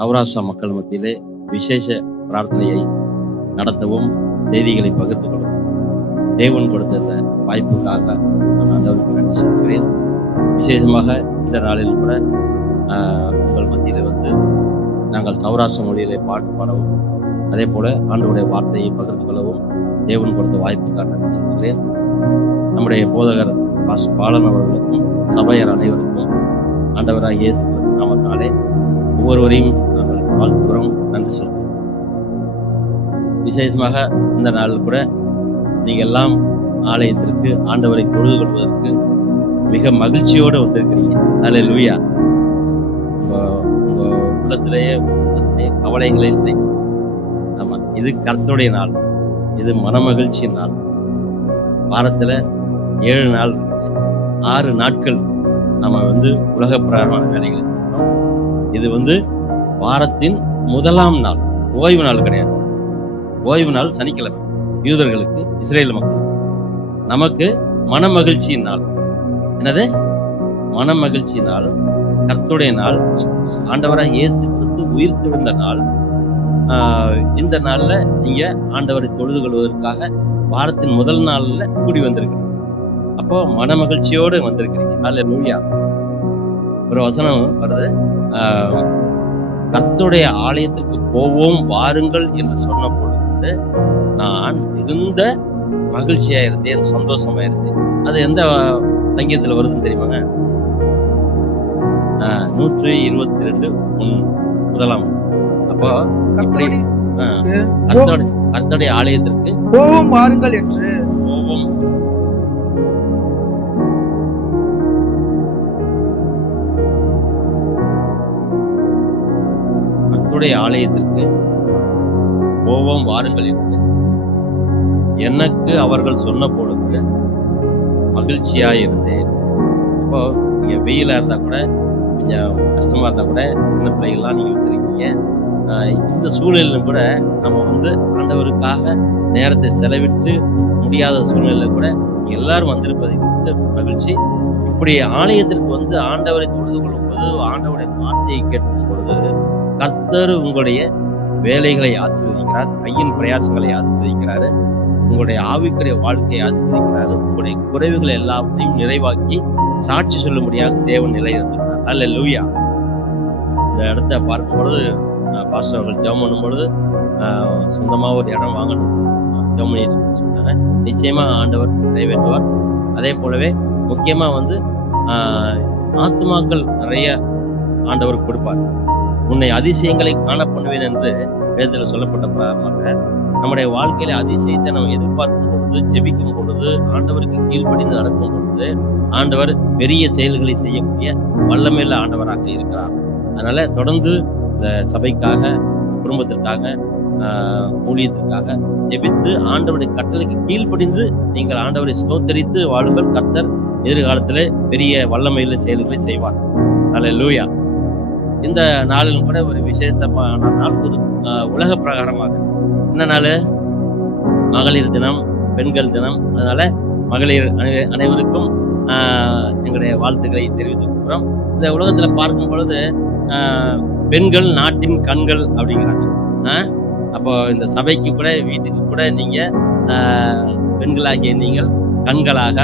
சௌராஷ்டிரா மக்கள் மத்தியிலே விசேஷ பிரார்த்தனையை நடத்தவும் செய்திகளை பகிர்ந்து கொள்ளவும் தேவன் கொடுத்த இந்த வாய்ப்புக்காக நான் ஆண்டவருக்கு நன்றி செலுத்துகிறேன். விசேஷமாக இந்த நாளில் கூட உங்கள் மத்தியில் வந்து நாங்கள் சௌராஷ்டிர மொழியிலே பாட்டு பாடவும் அதே போல ஆண்டவருடைய வார்த்தையை பகிர்ந்து கொள்ளவும் தேவன் கொடுத்த வாய்ப்புக்காக நன்றி செலுத்துகிறேன். நம்முடைய போதகர் பாலன் அவர்களுக்கும் சபையர் அனைவருக்கும் ஆண்டவராக இயேசு நாமத்தினாலே ஒவ்வொருவரையும் நாங்கள் வாழ்த்துகிறோம், நன்றி சொல்கிறோம். விசேஷமாக இந்த நாளில் கூட நீங்கள் எல்லாம் ஆலயத்திற்கு ஆண்டவரை தொழுது கொள்வதற்கு மிக மகிழ்ச்சியோடு வந்திருக்கிறீங்க. அல்லேலூயா. உங்க உள்ளத்திலேயே கவலைகளே இல்லை. ஆமா, இது கர்த்தருடைய நாள், இது மனமகிழ்ச்சியின் நாள். வாரத்துல 7 நாள் 6 நாட்கள் நம்ம வந்து உலக பிரகாரமான வேலைகளை செய்யணும். இது வந்து வாரத்தின் முதலாம் நாள், ஓய்வு நாள் கிடையாது. ஓய்வு நாள் சனிக்கிழமை யூதர்களுக்கு, இஸ்ரேல் மக்களுக்கு. நமக்கு மனமகிழ்ச்சியின் நாள். என்னது? மனமகிழ்ச்சி நாள், கர்த்தருடைய நாள், ஆண்டவராக இயேசு கிறிஸ்து உயிர் தெழுந்த நாள். இந்த நாள்ல நீங்க ஆண்டவரை தொழுது கொள்வதற்காக வாரத்தின் முதல் நாள்ல கூடி வந்திருக்கிறீங்க. அப்போ மனமகிழ்ச்சியோடு வந்திருக்கிறீங்க. அல்லேலூயா. ஒரு வசனம் வருது, கர்த்தருடைய ஆலயத்துக்கு போவோம் வாருங்கள் என்று சொன்ன பொழுது நான் மிகுந்த மகிழ்ச்சியா இருந்தேன், சந்தோஷமா இருந்தேன். அது எந்த சங்கீதத்துல வருதுன்னு தெரியுமாங்க? 122 முதலாம். அப்போ கர்த்தருடைய ஆலயத்திற்கு போவோம் வாருங்கள் என்று போவோம். கர்த்தருடைய ஆலயத்திற்கு போவோம் வாருங்கள் என்று எனக்கு அவர்கள் சொன்ன பொழுது மகிழ்ச்சியா இருந்தேன். இப்போ நீங்க வெயிலா இருந்தா கூட, கொஞ்சம் கஷ்டமா இருந்தா கூட, சின்ன பிள்ளைகள்லாம் நீங்க வந்திருக்கீங்க. இந்த சூழலிலும் கூட நம்ம வந்து ஆண்டவருக்காக நேரத்தை செலவிட்டு முடியாத சூழ்நிலை கூட எல்லாரும் வந்திருப்பதை வந்து மகிழ்ச்சி. இப்படி ஆலயத்திற்கு வந்து ஆண்டவரை தொழுது கொள்ளும் போது, ஆண்டவருடைய வார்த்தையை கேட்கும் பொழுது கர்த்தர் உங்களுடைய வேலைகளை ஆசீர்வதிக்கிறார், கையின் பிரயாசங்களை ஆசீர்வதிக்கிறாரு, உங்களுடைய ஆவிக்குரிய வாழ்க்கையை ஆசீர்வதிக்கிறாரு, உங்களுடைய குறைவுகளை எல்லாத்தையும் நிறைவாக்கி சாட்சி சொல்லும்படியாக தேவன் நிலைநிறுத்தினார். அல்லேலூயா. இந்த இடத்த பார்க்கும் பொழுது பாஸ்டர் அவர்கள் ஜெபம் பண்ணும் பொழுது சொந்தமா ஒரு இடம் வாங்கணும் ஜெபம் பண்ணிட்டு சொன்னாங்க. நிச்சயமா ஆண்டவர் நிறைவேற்றுவார். அதே போலவே முக்கியமா வந்து ஆத்துமாக்கள் நிறைய ஆண்டவர் கொடுப்பார். உன்னை அதிசயங்களை காண பண்ணுவேன் என்று வேதத்தில் சொல்லப்பட்ட பிரகாரமாக நம்முடைய வாழ்க்கையில அதிசயத்தை நம்ம எதிர்பார்க்கும் பொழுது, ஜெபிக்கும் பொழுது, ஆண்டவருக்கு கீழ்ப்படிந்து நடக்கும் பொழுது ஆண்டவர் பெரிய செயல்களை செய்யக்கூடிய வல்லமையுள்ள ஆண்டவராக இருக்கிறார். அதனால தொடர்ந்து இந்த சபைக்காக, குடும்பத்திற்காக, ஊழியத்திற்காக ஜெபித்து ஆண்டவருடைய கட்டளைக்கு கீழ்ப்படிந்து நீங்கள் ஆண்டவரை ஸ்தோத்தரித்து வாழுங்கள். கர்த்தர் எதிர்காலத்திலே பெரிய வல்லமையுள்ள செயல்களை செய்வார். அல்லேலூயா. இந்த நாளிலும் கூட ஒரு விசேஷமான நாள், ஒரு உலக பிரகாரமாக என்ன நாள்? மகளிர் தினம், பெண்கள் தினம். அதனால மகளிர் அனைவருக்கும் எங்களுடைய வாழ்த்துக்களை தெரிவித்துக் கொள்கிறோம். இந்த உலகத்துல பார்க்கும் பொழுது பெண்கள் நாட்டின் கண்கள் அப்படிங்கிறாங்க. அப்போ இந்த சபைக்கு கூட, வீட்டுக்கு கூட நீங்க பெண்களாகிய நீங்கள் கண்களாக,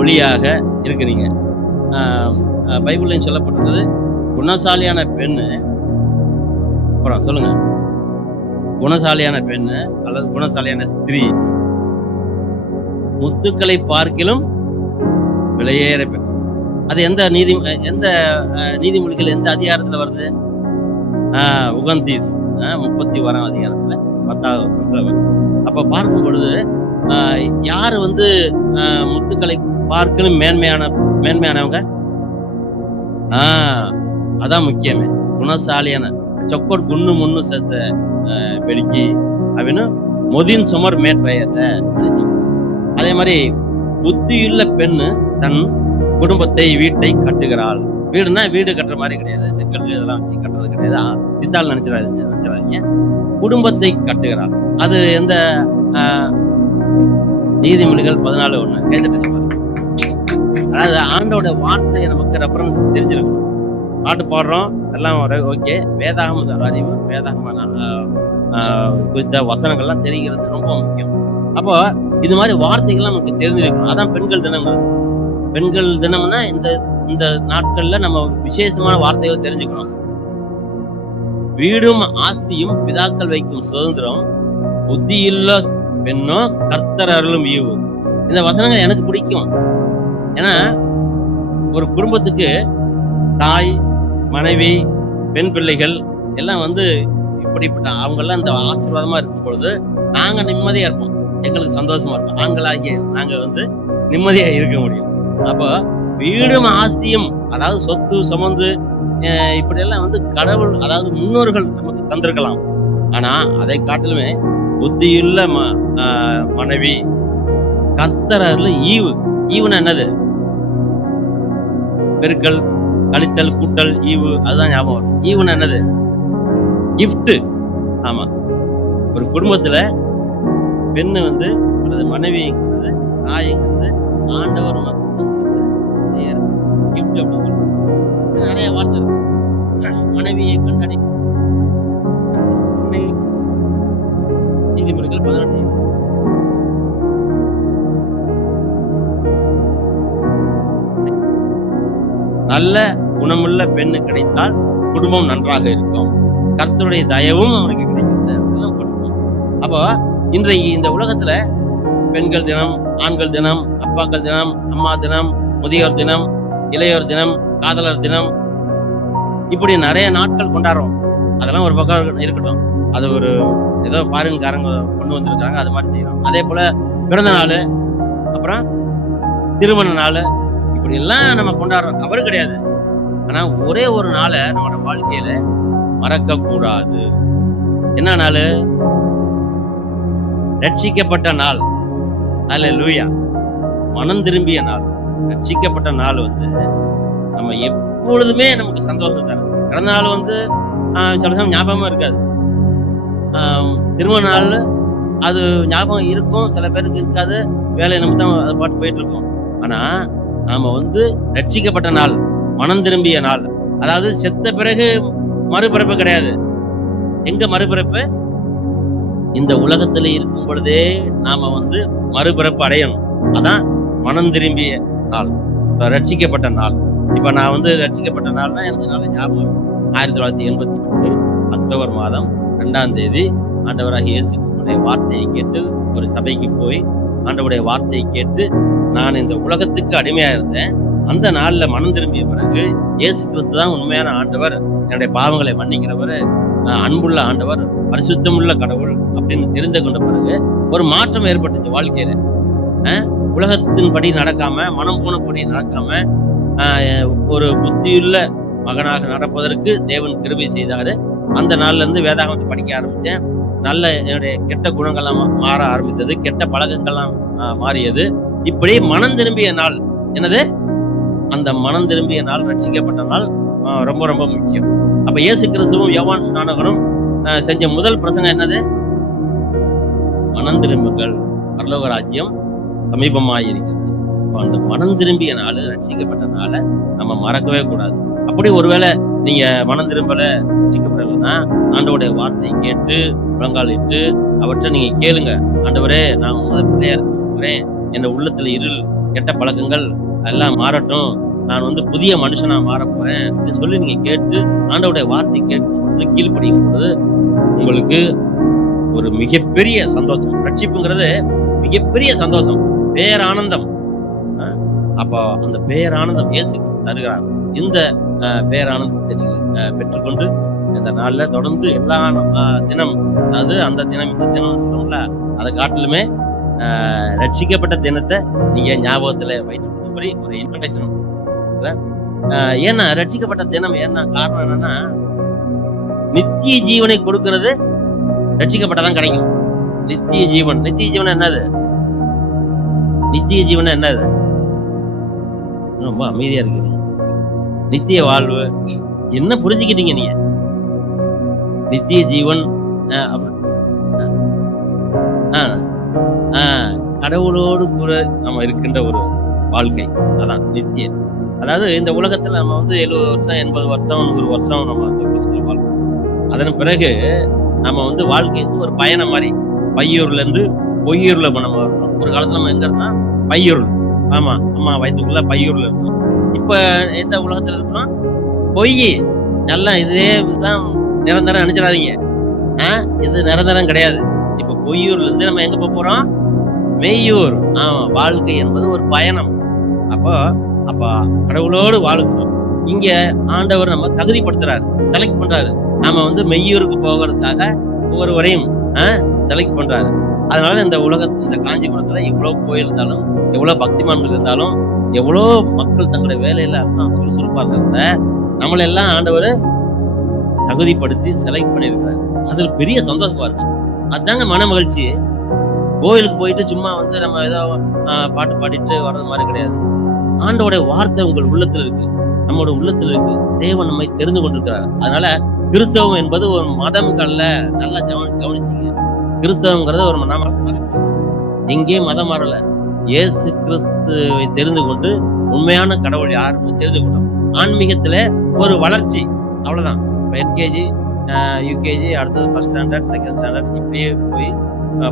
ஒளியாக இருக்கிறீங்க. பைபிள்லையும் சொல்லப்பட்டிருக்கிறது, குணசாலியான பெண்ணு, அப்புறம் சொல்லுங்க, குணசாலியான பெண்ணு அல்லது குணசாலியான ஸ்திரீ முத்துக்களை பார்க்கிலும் விலையேற பெற்று. அது எந்த நீதிமொழிகள் எந்த அதிகாரத்துல வருது? உகந்தீஸ் 30 அதிகாரத்துல 10வது வசனத்துல வருது. அப்ப பார்க்கும் பொழுது யாரு வந்து முத்துக்களை பார்க்கலும் மேன்மையானவங்க? அதான் முக்கியமே. குணசாலியான சொக்கோட் குன்னு முன்னு சேஸ்த பெருக்கி அப்படின்னு மொதின் சுமர் மேற்றையத. அதே மாதிரி புத்தியுள்ள பெண்ணு தன் குடும்பத்தை, வீட்டை கட்டுகிறாள். வீடுனா வீடு கட்டுற மாதிரி கிடையாது, செங்கல் இதெல்லாம் வச்சு கட்டுறது கிடையாது. சித்தாள் நினைச்சிடாதீங்க. குடும்பத்தை கட்டுகிறாள். அது எந்த நீதிமொழிகள் 14:1 கேட்டுட்டு. அதாவது ஆண்டோட வார்த்தையை நமக்கு ரெஃபரன்ஸ் தெரிஞ்சிருக்கணும். பாட்டு பாடுறோம், எல்லாம் ஓகே. வேதாகம அறிவு, வேதாகம குறித்த வசனங்கள்லாம் தெரிகிறது ரொம்ப முக்கியம். அப்போ இது மாதிரி வார்த்தைகள் நமக்கு தெரிஞ்சிருக்கணும். அதான் பெண்கள் தினம். பெண்கள் தினம்னா இந்த இந்த நாட்கள்ல நம்ம விசேஷமான வார்த்தைகள் தெரிஞ்சுக்கணும். வீடும் ஆஸ்தியும் பிதாக்கள் வைக்கும் சுதந்திரம், புத்தியுள்ள பெண்ணோ கர்த்தர் அருளும் ஈவு. இந்த வசனங்கள் எனக்கு பிடிக்கும். ஏன்னா ஒரு குடும்பத்துக்கு தாய், மனைவி, பெண் பிள்ளைகள் எல்லாம் இப்படிப்பட்ட அவங்கெல்லாம் இந்த ஆசீர்வாதமா இருக்கும் பொழுது நாங்க நிம்மதியா இருப்போம், எங்களுக்கு சந்தோஷமா இருக்கும். ஆண்களாகிய நாங்க நிம்மதியா இருக்க முடியும். அப்போ வீடும் ஆஸ்தியும், அதாவது சொத்து சுமந்து இப்படி எல்லாம் கடவுள், அதாவது முன்னோர்கள் நமக்கு தந்திருக்கலாம். ஆனா அதை காட்டிலுமே புத்தியுள்ள மனைவி, கர்த்தர்ல ஈவு. ஈவுனா என்னது? பெருக்கல், கழித்தல், கூட்டல், ஈவு, அதுதான் ஞாபகம் வரும். ஈவுனா என்னது? கிஃப்ட். ஆமா, ஒரு குடும்பத்துல பெண்ணு அல்லது மனைவிங்கிறது, தாய்ங்கிறது ஆண்டவர் கிஃப்ட் அப்படின்னு நிறைய வார்த்தை இருக்கு. மனைவியை கண்டடை நீதிமொழிகள் 18. நல்ல குணமுள்ள பெண்ணு கிடைத்தால் குடும்பம் நன்றாக இருக்கும். கர்த்தருடைய தயவும் அவனுக்கு கிடைக்கிறது. அதெல்லாம் கொடுக்கும். அப்போ இன்றைக்கு இந்த உலகத்துல பெண்கள் தினம், ஆண்கள் தினம், அப்பாக்கள் தினம், அம்மா தினம், முதியோர் தினம், இளையோர் தினம், காதலர் தினம், இப்படி நிறைய நாட்கள் கொண்டாடுறோம். அதெல்லாம் ஒரு பக்கம் இருக்கட்டும். அது ஒரு ஏதோ ஃபாரின்காரங்க கொண்டு வந்திருக்காங்க, அது மாதிரி செய்யணும். அதே போல பிறந்த நாள், அப்புறம் திருமண நாள், இப்படி எல்லாம் நம்ம கொண்டாடுறோம், தவறு கிடையாது. ஆனா ஒரே ஒரு நாளை நம்மளோட வாழ்க்கையில மறக்க கூடாது. என்ன நாள்? ரட்சிக்கப்பட்ட நாள். அல்லேலூயா. மனம் திரும்பிய நாள். ரட்சிக்கப்பட்ட நாள் நம்ம எப்பொழுதுமே நமக்கு சந்தோஷம் தரும். பிறந்த நாள் சில சமயம் ஞாபகமா இருக்காது. திருமண நாள் அது ஞாபகம் இருக்கும், சில பேருக்கு இருக்காது. வேலை நம்ம தான் அது பாட்டு போயிட்டு இருக்கோம். ஆனா நாம ரட்சிக்கப்பட்ட நாள், மனம் திரும்பிய நாள். அதாவது செத்த பிறகு மறுபிறப்பு கிடையாது. எங்க மறுபிறப்பு? இந்த உலகத்துல இருக்கும் பொழுதே நாம மறுபிறப்பு அடையணும். அதான் மனம் திரும்பிய நாள், ரட்சிக்கப்பட்ட நாள். இப்ப நான் ரட்சிக்கப்பட்ட நாள்னா எனக்கு நல்ல ஞாபகம். 1988 அக்டோபர் மாதம் 2ஆம் தேதி ஆண்டவராகிய இயேசு கிறிஸ்துவின் வார்த்தையை கேட்டு ஒரு சபைக்கு போய் ஆண்டவருடைய வார்த்தையை கேட்டு நான் இந்த உலகத்துக்கு அடிமையா இருந்தேன். அந்த நாள்ல மனம் திரும்பிய பிறகு இயேசு கிறிஸ்து தான் உண்மையான ஆண்டவர், என்னுடைய பாவங்களை மன்னிக்கிறவர், அன்புள்ள ஆண்டவர், பரிசுத்தமுள்ள கடவுள் அப்படின்னு தெரிந்து கொண்ட பிறகு ஒரு மாற்றம் ஏற்பட்டுச்சு வாழ்க்கையில. உலகத்தின்படி நடக்காம, மனம் போனபடி நடக்காம, ஒரு புத்தியுள்ள மகனாக நடப்பதற்கு தேவன் கிருபை செய்தாரு. அந்த நாள்ல இருந்து வேதாகமத்தை படிக்க ஆரம்பிச்சேன். நல்ல என்னுடைய கெட்ட குணங்கள்லாம் மாற ஆரம்பித்தது, கெட்ட பழக்கங்கள்லாம் மாறியது. இப்படி மனம் திரும்பிய நாள் என்னது? அந்த மனம் திரும்பிய நாள், ரட்சிக்கப்பட்ட நாள் ரொம்ப ரொம்ப முக்கியம். அப்ப இயேசு கிறிஸ்துவும் யோவான் ஸ்நானகனும் செஞ்ச முதல் பிரசங்கம் என்னது? மனம் திரும்புங்கள், பரலோக ராஜ்யம் சமீபமாயிருக்கிறது. அந்த மனம் திரும்பிய நாள், ரட்சிக்கப்பட்ட நாளை நம்ம மறக்கவே கூடாது. அப்படி ஒருவேளை நீங்க மனம் திரும்பல, ரட்சிக்கப்படலைன்னா ஆண்டவருடைய வார்த்தையை கேட்டு முழங்காலிட்டு அவற்றை நீங்க கேளுங்க. ஆண்டவரே, நான் உங்கள் பிள்ளையா இருக்கிறேன், என் உள்ளத்துல இருள், கெட்ட பழக்கங்கள் எல்லாம் மாறட்டும், நான் புதிய மனுஷனா மாற போறேன் அப்படின்னு சொல்லி நீங்க கேட்டு ஆண்டவருடைய வார்த்தை கேட்கும் பொழுது, கீழ்ப்படியும் பொழுது உங்களுக்கு ஒரு மிகப்பெரிய சந்தோஷம். ரட்சிப்புங்கிறது மிகப்பெரிய சந்தோஷம், பேரானந்தம். அப்போ அந்த பேரானந்தம் இயேசு தருகிறார். இந்த பேரானந்தத்தை நீங்கள் பெற்றுக்கொண்டு இந்த நாள்ல தொடர்ந்து எல்லா தினம், அதாவது அந்த தினம் இந்த தினம் சொல்லுவோம்ல, அதை காட்டிலுமே ரட்சிக்கப்பட்ட தினத்தை நீங்க ஞாபகத்துல வைத்துக்கொள்ளும்படி ஒரு இன்விடேஷன். ஏன்னா ரட்சிக்கப்பட்ட தினம் என்ன காரணம் என்னன்னா, நித்திய ஜீவனை கொடுக்கிறது ரட்சிக்கப்பட்டதான் கிடைக்கும். நித்திய ஜீவன். நித்திய ஜீவன் என்னது? நித்திய ஜீவன் என்னது? ரொம்ப அமைதியா இருக்குது. நித்திய வாழ்வு என்ன புரிஞ்சுக்கிட்டீங்க நீங்க? நித்திய ஜீவன் கடவுளோடு கூட நம்ம இருக்கின்ற ஒரு வாழ்க்கை, அதான் நித்திய. அதாவது இந்த உலகத்துல நம்ம வந்து 70 வருஷம் 80 வருஷம் 100 வருஷம் நம்ம இந்த உலகத்துல வாழ்றோம். அதன் பிறகு நம்ம வந்து வாழ்க்கை வந்து ஒரு பயணம் மாதிரி. பையூர்ல இருந்து பொய்யூர்ல நம்ம வரணும். ஒரு காலத்துல நம்ம எங்க இருந்தோம்? பையூர். ஆமா, அம்மா வயிற்றுக்குள்ள பையூர்ல இருக்கணும். இப்ப எந்த உலகத்துல இருக்கணும்? பொய். எல்லாம் இதே தான் நிரந்தரம் நினைச்சிடாதீங்க. இது நிரந்தரம் கிடையாது. இப்ப பொய்யூர்ல இருந்து நம்ம எங்க போக போறோம்? மெய்யூர். ஆமா, வாழ்க்கை என்பது ஒரு பயணம். அப்போ அப்ப கடவுளோடு வாழுகிறோம். இங்க ஆண்டவர் நம்ம தகுதிப்படுத்துறாரு, செலக்ட் பண்றாரு. நாம வந்து மெய்யூருக்கு போகிறதுக்காக ஒவ்வொருவரையும் செலக்ட் பண்றாரு. அதனால இந்த காஞ்சிபுரத்துல எவ்வளவு கோயில் இருந்தாலும், எவ்வளவு பக்திமான்கள் இருந்தாலும், எவ்வளவு மக்கள் தங்களுடைய வேலையில சுறுசுறுப்பா இருக்கிறத நம்மளெல்லாம் ஆண்டவர் தகுதிப்படுத்தி செலக்ட் பண்ணியிருக்கிறாரு. அது ஒரு பெரிய சந்தோஷமா இருக்கு. அதுதாங்க மன மகிழ்ச்சி. கோயிலுக்கு போயிட்டு சும்மா வந்து நம்ம ஏதோ பாட்டு பாடிட்டு வர்றது மாதிரி கிடையாது. ஆண்டோடைய வார்த்தை உங்கள் உள்ளத்துல இருக்கு, நம்மளோட உள்ளத்துல இருக்கு. தேவன் நம்மை தெரிந்து கொண்டிருக்கிறார். அதனால கிறிஸ்தவம் என்பது ஒரு மதம் அல்ல. நல்லா கவனிச்சீங்க. கிறிஸ்தவங்கிறது ஒரு மதம். எங்கேயும் மதம் மாறல. இயேசு கிறிஸ்துவை தெரிந்து கொண்டு உண்மையான கடவுள் யாருன்னு தெரிந்து கொண்டோம். ஆன்மீகத்துல ஒரு வளர்ச்சி, அவ்வளவுதான். எல்கேஜி, யூகேஜி, அடுத்தது ஃபர்ஸ்ட் ஸ்டாண்டர்ட், செகண்ட் ஸ்டாண்டர்ட், இப்படியே போய்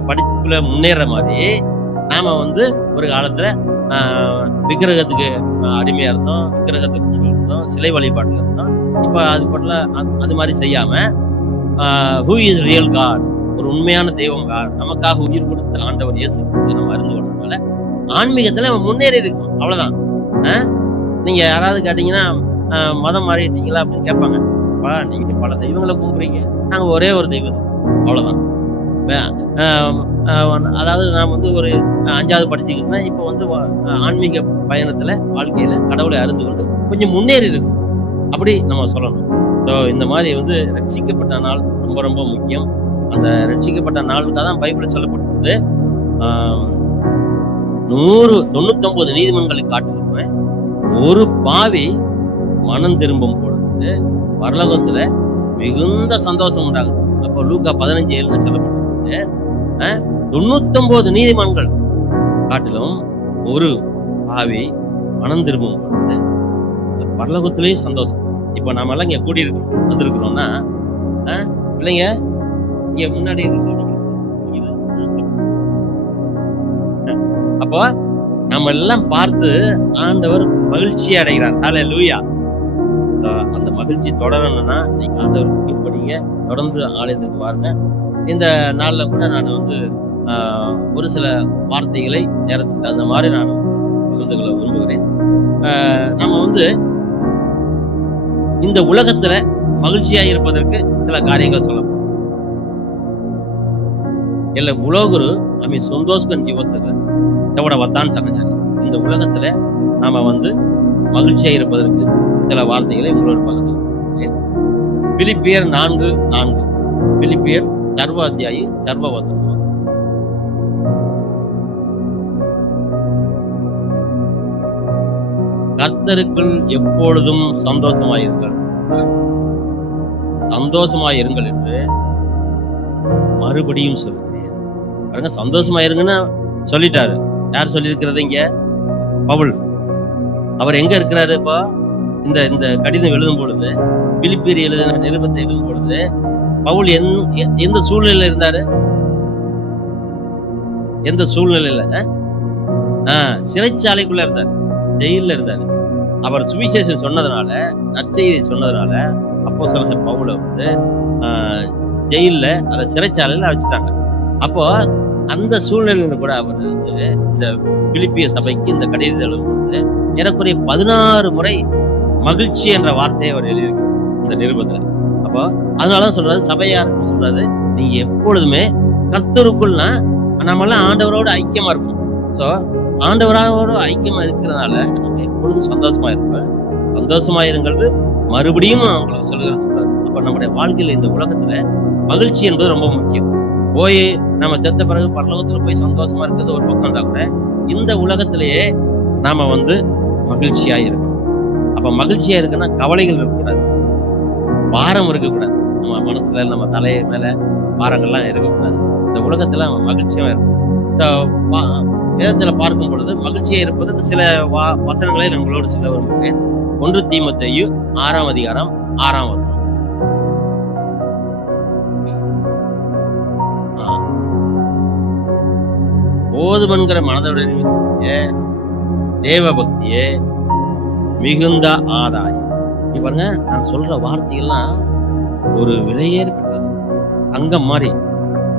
படிப்புல முன்னேற மாதிரி நாம வந்து ஒரு காலத்துல விக்கிரகத்துக்கு அடிமையா இருந்தோம், விக்கிரகத்துக்கு இருந்தோம், சிலை வழிபாட்டுல இருந்தோம். இப்ப அது மாதிரி செய்யாம ஹூ இஸ் ரியல் காட், ஒரு உண்மையான தெய்வம் நமக்காக உயிர் கொடுத்த ஆண்டவர் இயேசு நம்ம அறிந்து கொண்டதுனால ஆன்மீகத்துல நம்ம முன்னேறி இருக்கோம். அவ்வளவுதான். நீங்க யாராவது கேட்டீங்கன்னா மதம் மாறிட்டீங்களா அப்படின்னு கேட்பாங்க. நீங்க பல தெய்வங்களை கும்பிடுறீங்க, நாங்க ஒரே ஒரு தெய்வம், அவ்வளவுதான். அதாவது நான் வந்து ஒரு 5வது படிச்சுக்கிட்டேன். இப்ப வந்து ஆன்மீக பயணத்துல வாழ்க்கையில கடவுளை அறிந்து கொண்டு கொஞ்சம் முன்னேறி இருக்கும், அப்படி நம்ம சொல்லணும். ஸோ இந்த மாதிரி வந்து ரட்சிக்கப்பட்ட நாள் ரொம்ப ரொம்ப முக்கியம். அந்த ரட்சிக்கப்பட்ட நாளுக்காக தான் பைபிள் சொல்லப்பட்டது. 99 நீதிமன்களை காட்டிருப்பேன், ஒரு பாவி மனம் திரும்பும் பொழுது பரலோகத்துல மிகுந்த சந்தோஷம் உண்டாகுது. அப்போ லூக்கா 15:7 சொல்லப்பட்டது. 99 நீதிமன்கள் காட்டிலும் ஒரு பாவி மனம் திரும்பும் பொழுது பரலோகத்திலேயே சந்தோஷம். இப்ப நாம எல்லாம் இங்க கூடி இருக்கோம், வந்திருக்கிறோம்னா பிள்ளைங்க இங்க முன்னாடி அப்போ நம்ம எல்லாம் பார்த்து ஆண்டவர் மகிழ்ச்சி அடைகிறார். ஹல்லேலூயா. அந்த மகிழ்ச்சி தொடரணும்னா நீங்க ஆண்டவருக்கு கீழ்ப்படிங்க, தொடர்ந்து ஆலயத்துக்கு வாருங்க. இந்த நாள்ல கூட நான் வந்து ஒரு சில வார்த்தைகளை நேரத்துக்கு தகுந்த மாதிரி நான் பகிர்ந்து கொள்ள விரும்புகிறேன். நம்ம வந்து இந்த உலகத்துல மகிழ்ச்சியா இருப்பதற்கு சில காரியங்கள் சொல்லப்படும். ಎಲ್ಲ ಉಲೋಗರು ಆಮೇಲೆ ಸಂತೋಷಕನ್ ಜೀವಸ್ತದ எவ்வளோ வத்தான் சகஜாரி. இந்த உலகத்துல நாம வந்து மகிழ்ச்சியா இருப்பதற்கு சில வார்த்தைகளை உங்களோட பகிர்ந்து. பிலிப்பியர் 4:4. பிலிப்பியர் சர்வ அத்தியாயி சர்வ வசனம். கர்த்தருக்குள் எப்பொழுதும் சந்தோஷமாயிருங்கள், சந்தோஷமாயிருங்கள் என்று மறுபடியும் சொல்லுகிறேன். பாருங்க, சந்தோஷமாயிருங்கன்னு சொல்லிட்டாரு. யார் சொல்லியிருக்கிறது? இங்க பவுல். அவர் எங்க இருக்கிறாரு? இப்போ இந்த கடிதம் எழுதும் பொழுது, பிலிப்பியர் எழுதின நிருபத்தை எழுதும் பொழுது பவுல் எந்த சூழ்நிலையில இருந்தாரு? எந்த சூழ்நிலையில? சிறைச்சாலைக்குள்ள இருந்தாரு, ஜெயில இருந்தாரு. அவர் சுவிசேஷம் சொன்னதுனால, நற்செய்தி சொன்னதுனால அப்போஸ்தலன் பவுலை வந்து ஜெயில, அதை சிறைச்சாலையில வச்சுட்டாங்க. அப்போ அந்த சூழ்நிலையில கூட அவர் வந்து இந்த பிலிப்பிய சபைக்கு இந்த கடிதத்தை எழுதும் பொழுது ஏறக்குறைய 16 முறை மகிழ்ச்சி என்ற வார்த்தையை அவர் எழுதியிருக்கிறார் இந்த நிருபத்துல. அப்போ அதனாலதான் சொல்றாரு, சபையாருக்கு சொல்றாரு, நீங்க எப்பொழுதுமே கர்த்தருக்குள்னா நம்ம எல்லாம் ஆண்டவரோட ஐக்கியமா இருக்கும். சோ ஆண்டவரோட ஐக்கியமா இருக்கிறதுனால நம்ம எப்பொழுதும் சந்தோஷமா இருப்போம். சந்தோஷமா இருங்கிறது மறுபடியும் அவங்களுக்கு சொல்றாரு. அப்ப நம்முடைய வாழ்க்கையில இந்த உலகத்துல மகிழ்ச்சி என்பது ரொம்ப முக்கியம். போய் நம்ம செத்த பிறகு பரலோகத்துல போய் சந்தோஷமா இருக்கிறது ஒரு பக்கம் தான் கூட, இந்த உலகத்திலேயே நாம வந்து மகிழ்ச்சியா இருக்கணும். அப்ப மகிழ்ச்சியா இருக்குன்னா கவலைகள் இருக்கக்கூடாது, பாரம் இருக்கக்கூடாது. நம்ம மனசுல நம்ம தலைய மேல பாரங்கள்லாம் இருக்கக்கூடாது. இந்த உலகத்துல மகிழ்ச்சியா இருக்கும். வேதத்துல பார்க்கும் பொழுது மகிழ்ச்சியா இருப்பதற்கு சில வசனங்களை நான் உங்களோடு சொல்ல விரும்புகிறேன். 1 தீமோத்தேயு 6ஆம் அதிகாரம் 6ஆம் வசனம். போதுமன்கிற மனதுடைய தேவ பக்தியே மிகுந்த ஆதாயம். பாருங்க, நான் சொல்ற வார்த்தைகள்லாம் ஒரு விலையேற்பட்டது, தங்கம் மாதிரி,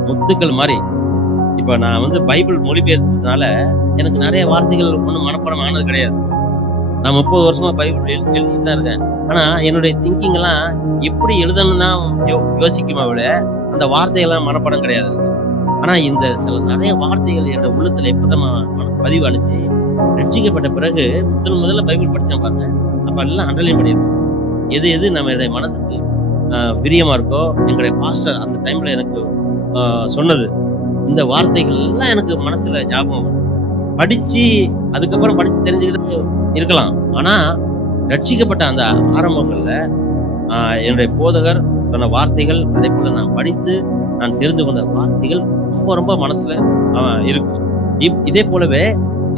முத்துக்கள் மாதிரி. இப்ப நான் பைபிள் மொழிபெயர்த்ததுனால எனக்கு நிறைய வார்த்தைகள் ஒன்றும் மனப்பாடம் ஆனது கிடையாது. நான் 30 வருஷமா பைபிள் எழுதிட்டு தான் இருக்கேன். ஆனா என்னுடைய திங்கிங் எல்லாம் எப்படி எழுதணும்னா யோசிக்குமா விட அந்த வார்த்தைகள்லாம் மனப்பாடம் கிடையாது. ஆனா இந்த சில நிறைய வார்த்தைகள் என் உள்ளத்துல எப்பதான் பதிவானுச்சு. ரட்சிக்கப்பட்ட பிறகு முதல்ல பைபிள் படிச்சேன் பாருங்க. அப்ப எல்லாம் அண்டர்லைன் பண்ணிருக்கேன். எது எது நம்மளுடைய மனதுக்கு பிரியமா இருக்கோ, எங்களுடைய பாஸ்டர் அந்த டைம்ல எனக்கு சொன்னது, இந்த வார்த்தைகள் எல்லாம் எனக்கு மனசுல ஞாபகம் படிச்சு அதுக்கப்புறம் படிச்சு தெரிஞ்சுக்கிட்டு இருக்கலாம். ஆனா ரட்சிக்கப்பட்ட அந்த ஆரம்பங்கள்ல என்னுடைய போதகர் சொன்ன வார்த்தைகள், அதே போல நான் படித்து நான் தெரிந்து கொண்ட வார்த்தைகள் ரொம்ப ரொம்ப மனசுல இருக்கும். இதே போலவே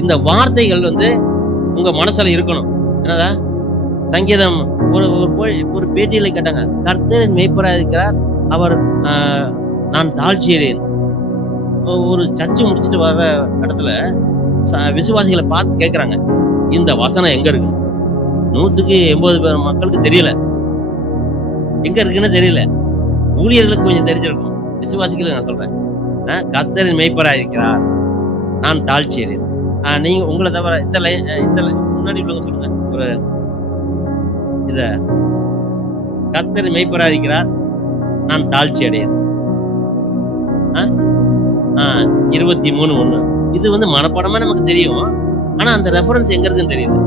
இந்த வார்த்தைகள் உங்க மனசுல இருக்கணும். என்னதா சங்கீதம் ஒரு பேட்டியில கேட்டாங்க, கர்த்தரின் மேய்ப்பராக இருக்கிறார், அவர் நான் தாழ்ச்சியேன். ஒரு சர்ச்சை முடிச்சுட்டு வர்ற இடத்துல விசுவாசிகளை பார்த்து கேட்கிறாங்க, இந்த வசனம் எங்க இருக்கு? 180 மக்களுக்கு தெரியல, எங்க இருக்குன்னு தெரியல. ஊழியர்களுக்கு கொஞ்சம் தெரிஞ்சிருக்கும், விசுவாசிகளை நான் சொல்றேன். கர்த்தரின் மேய்ப்பராக இருக்கிறார், நான் தாழ்ச்சியேன். நீங்க உங்களை தவிர இந்த முன்னாடி உள்ளவங்க சொல்லுங்க, ஒரு இத கர்த்தரின் மேய்ப்பராக இருக்கிறார், நான் தாழ்ச்சி அடையேன். 23:1. இது மனப்பாடமா நமக்கு தெரியும். ஆனா அந்த ரெஃபரன்ஸ் எங்க இருக்குன்னு தெரியல.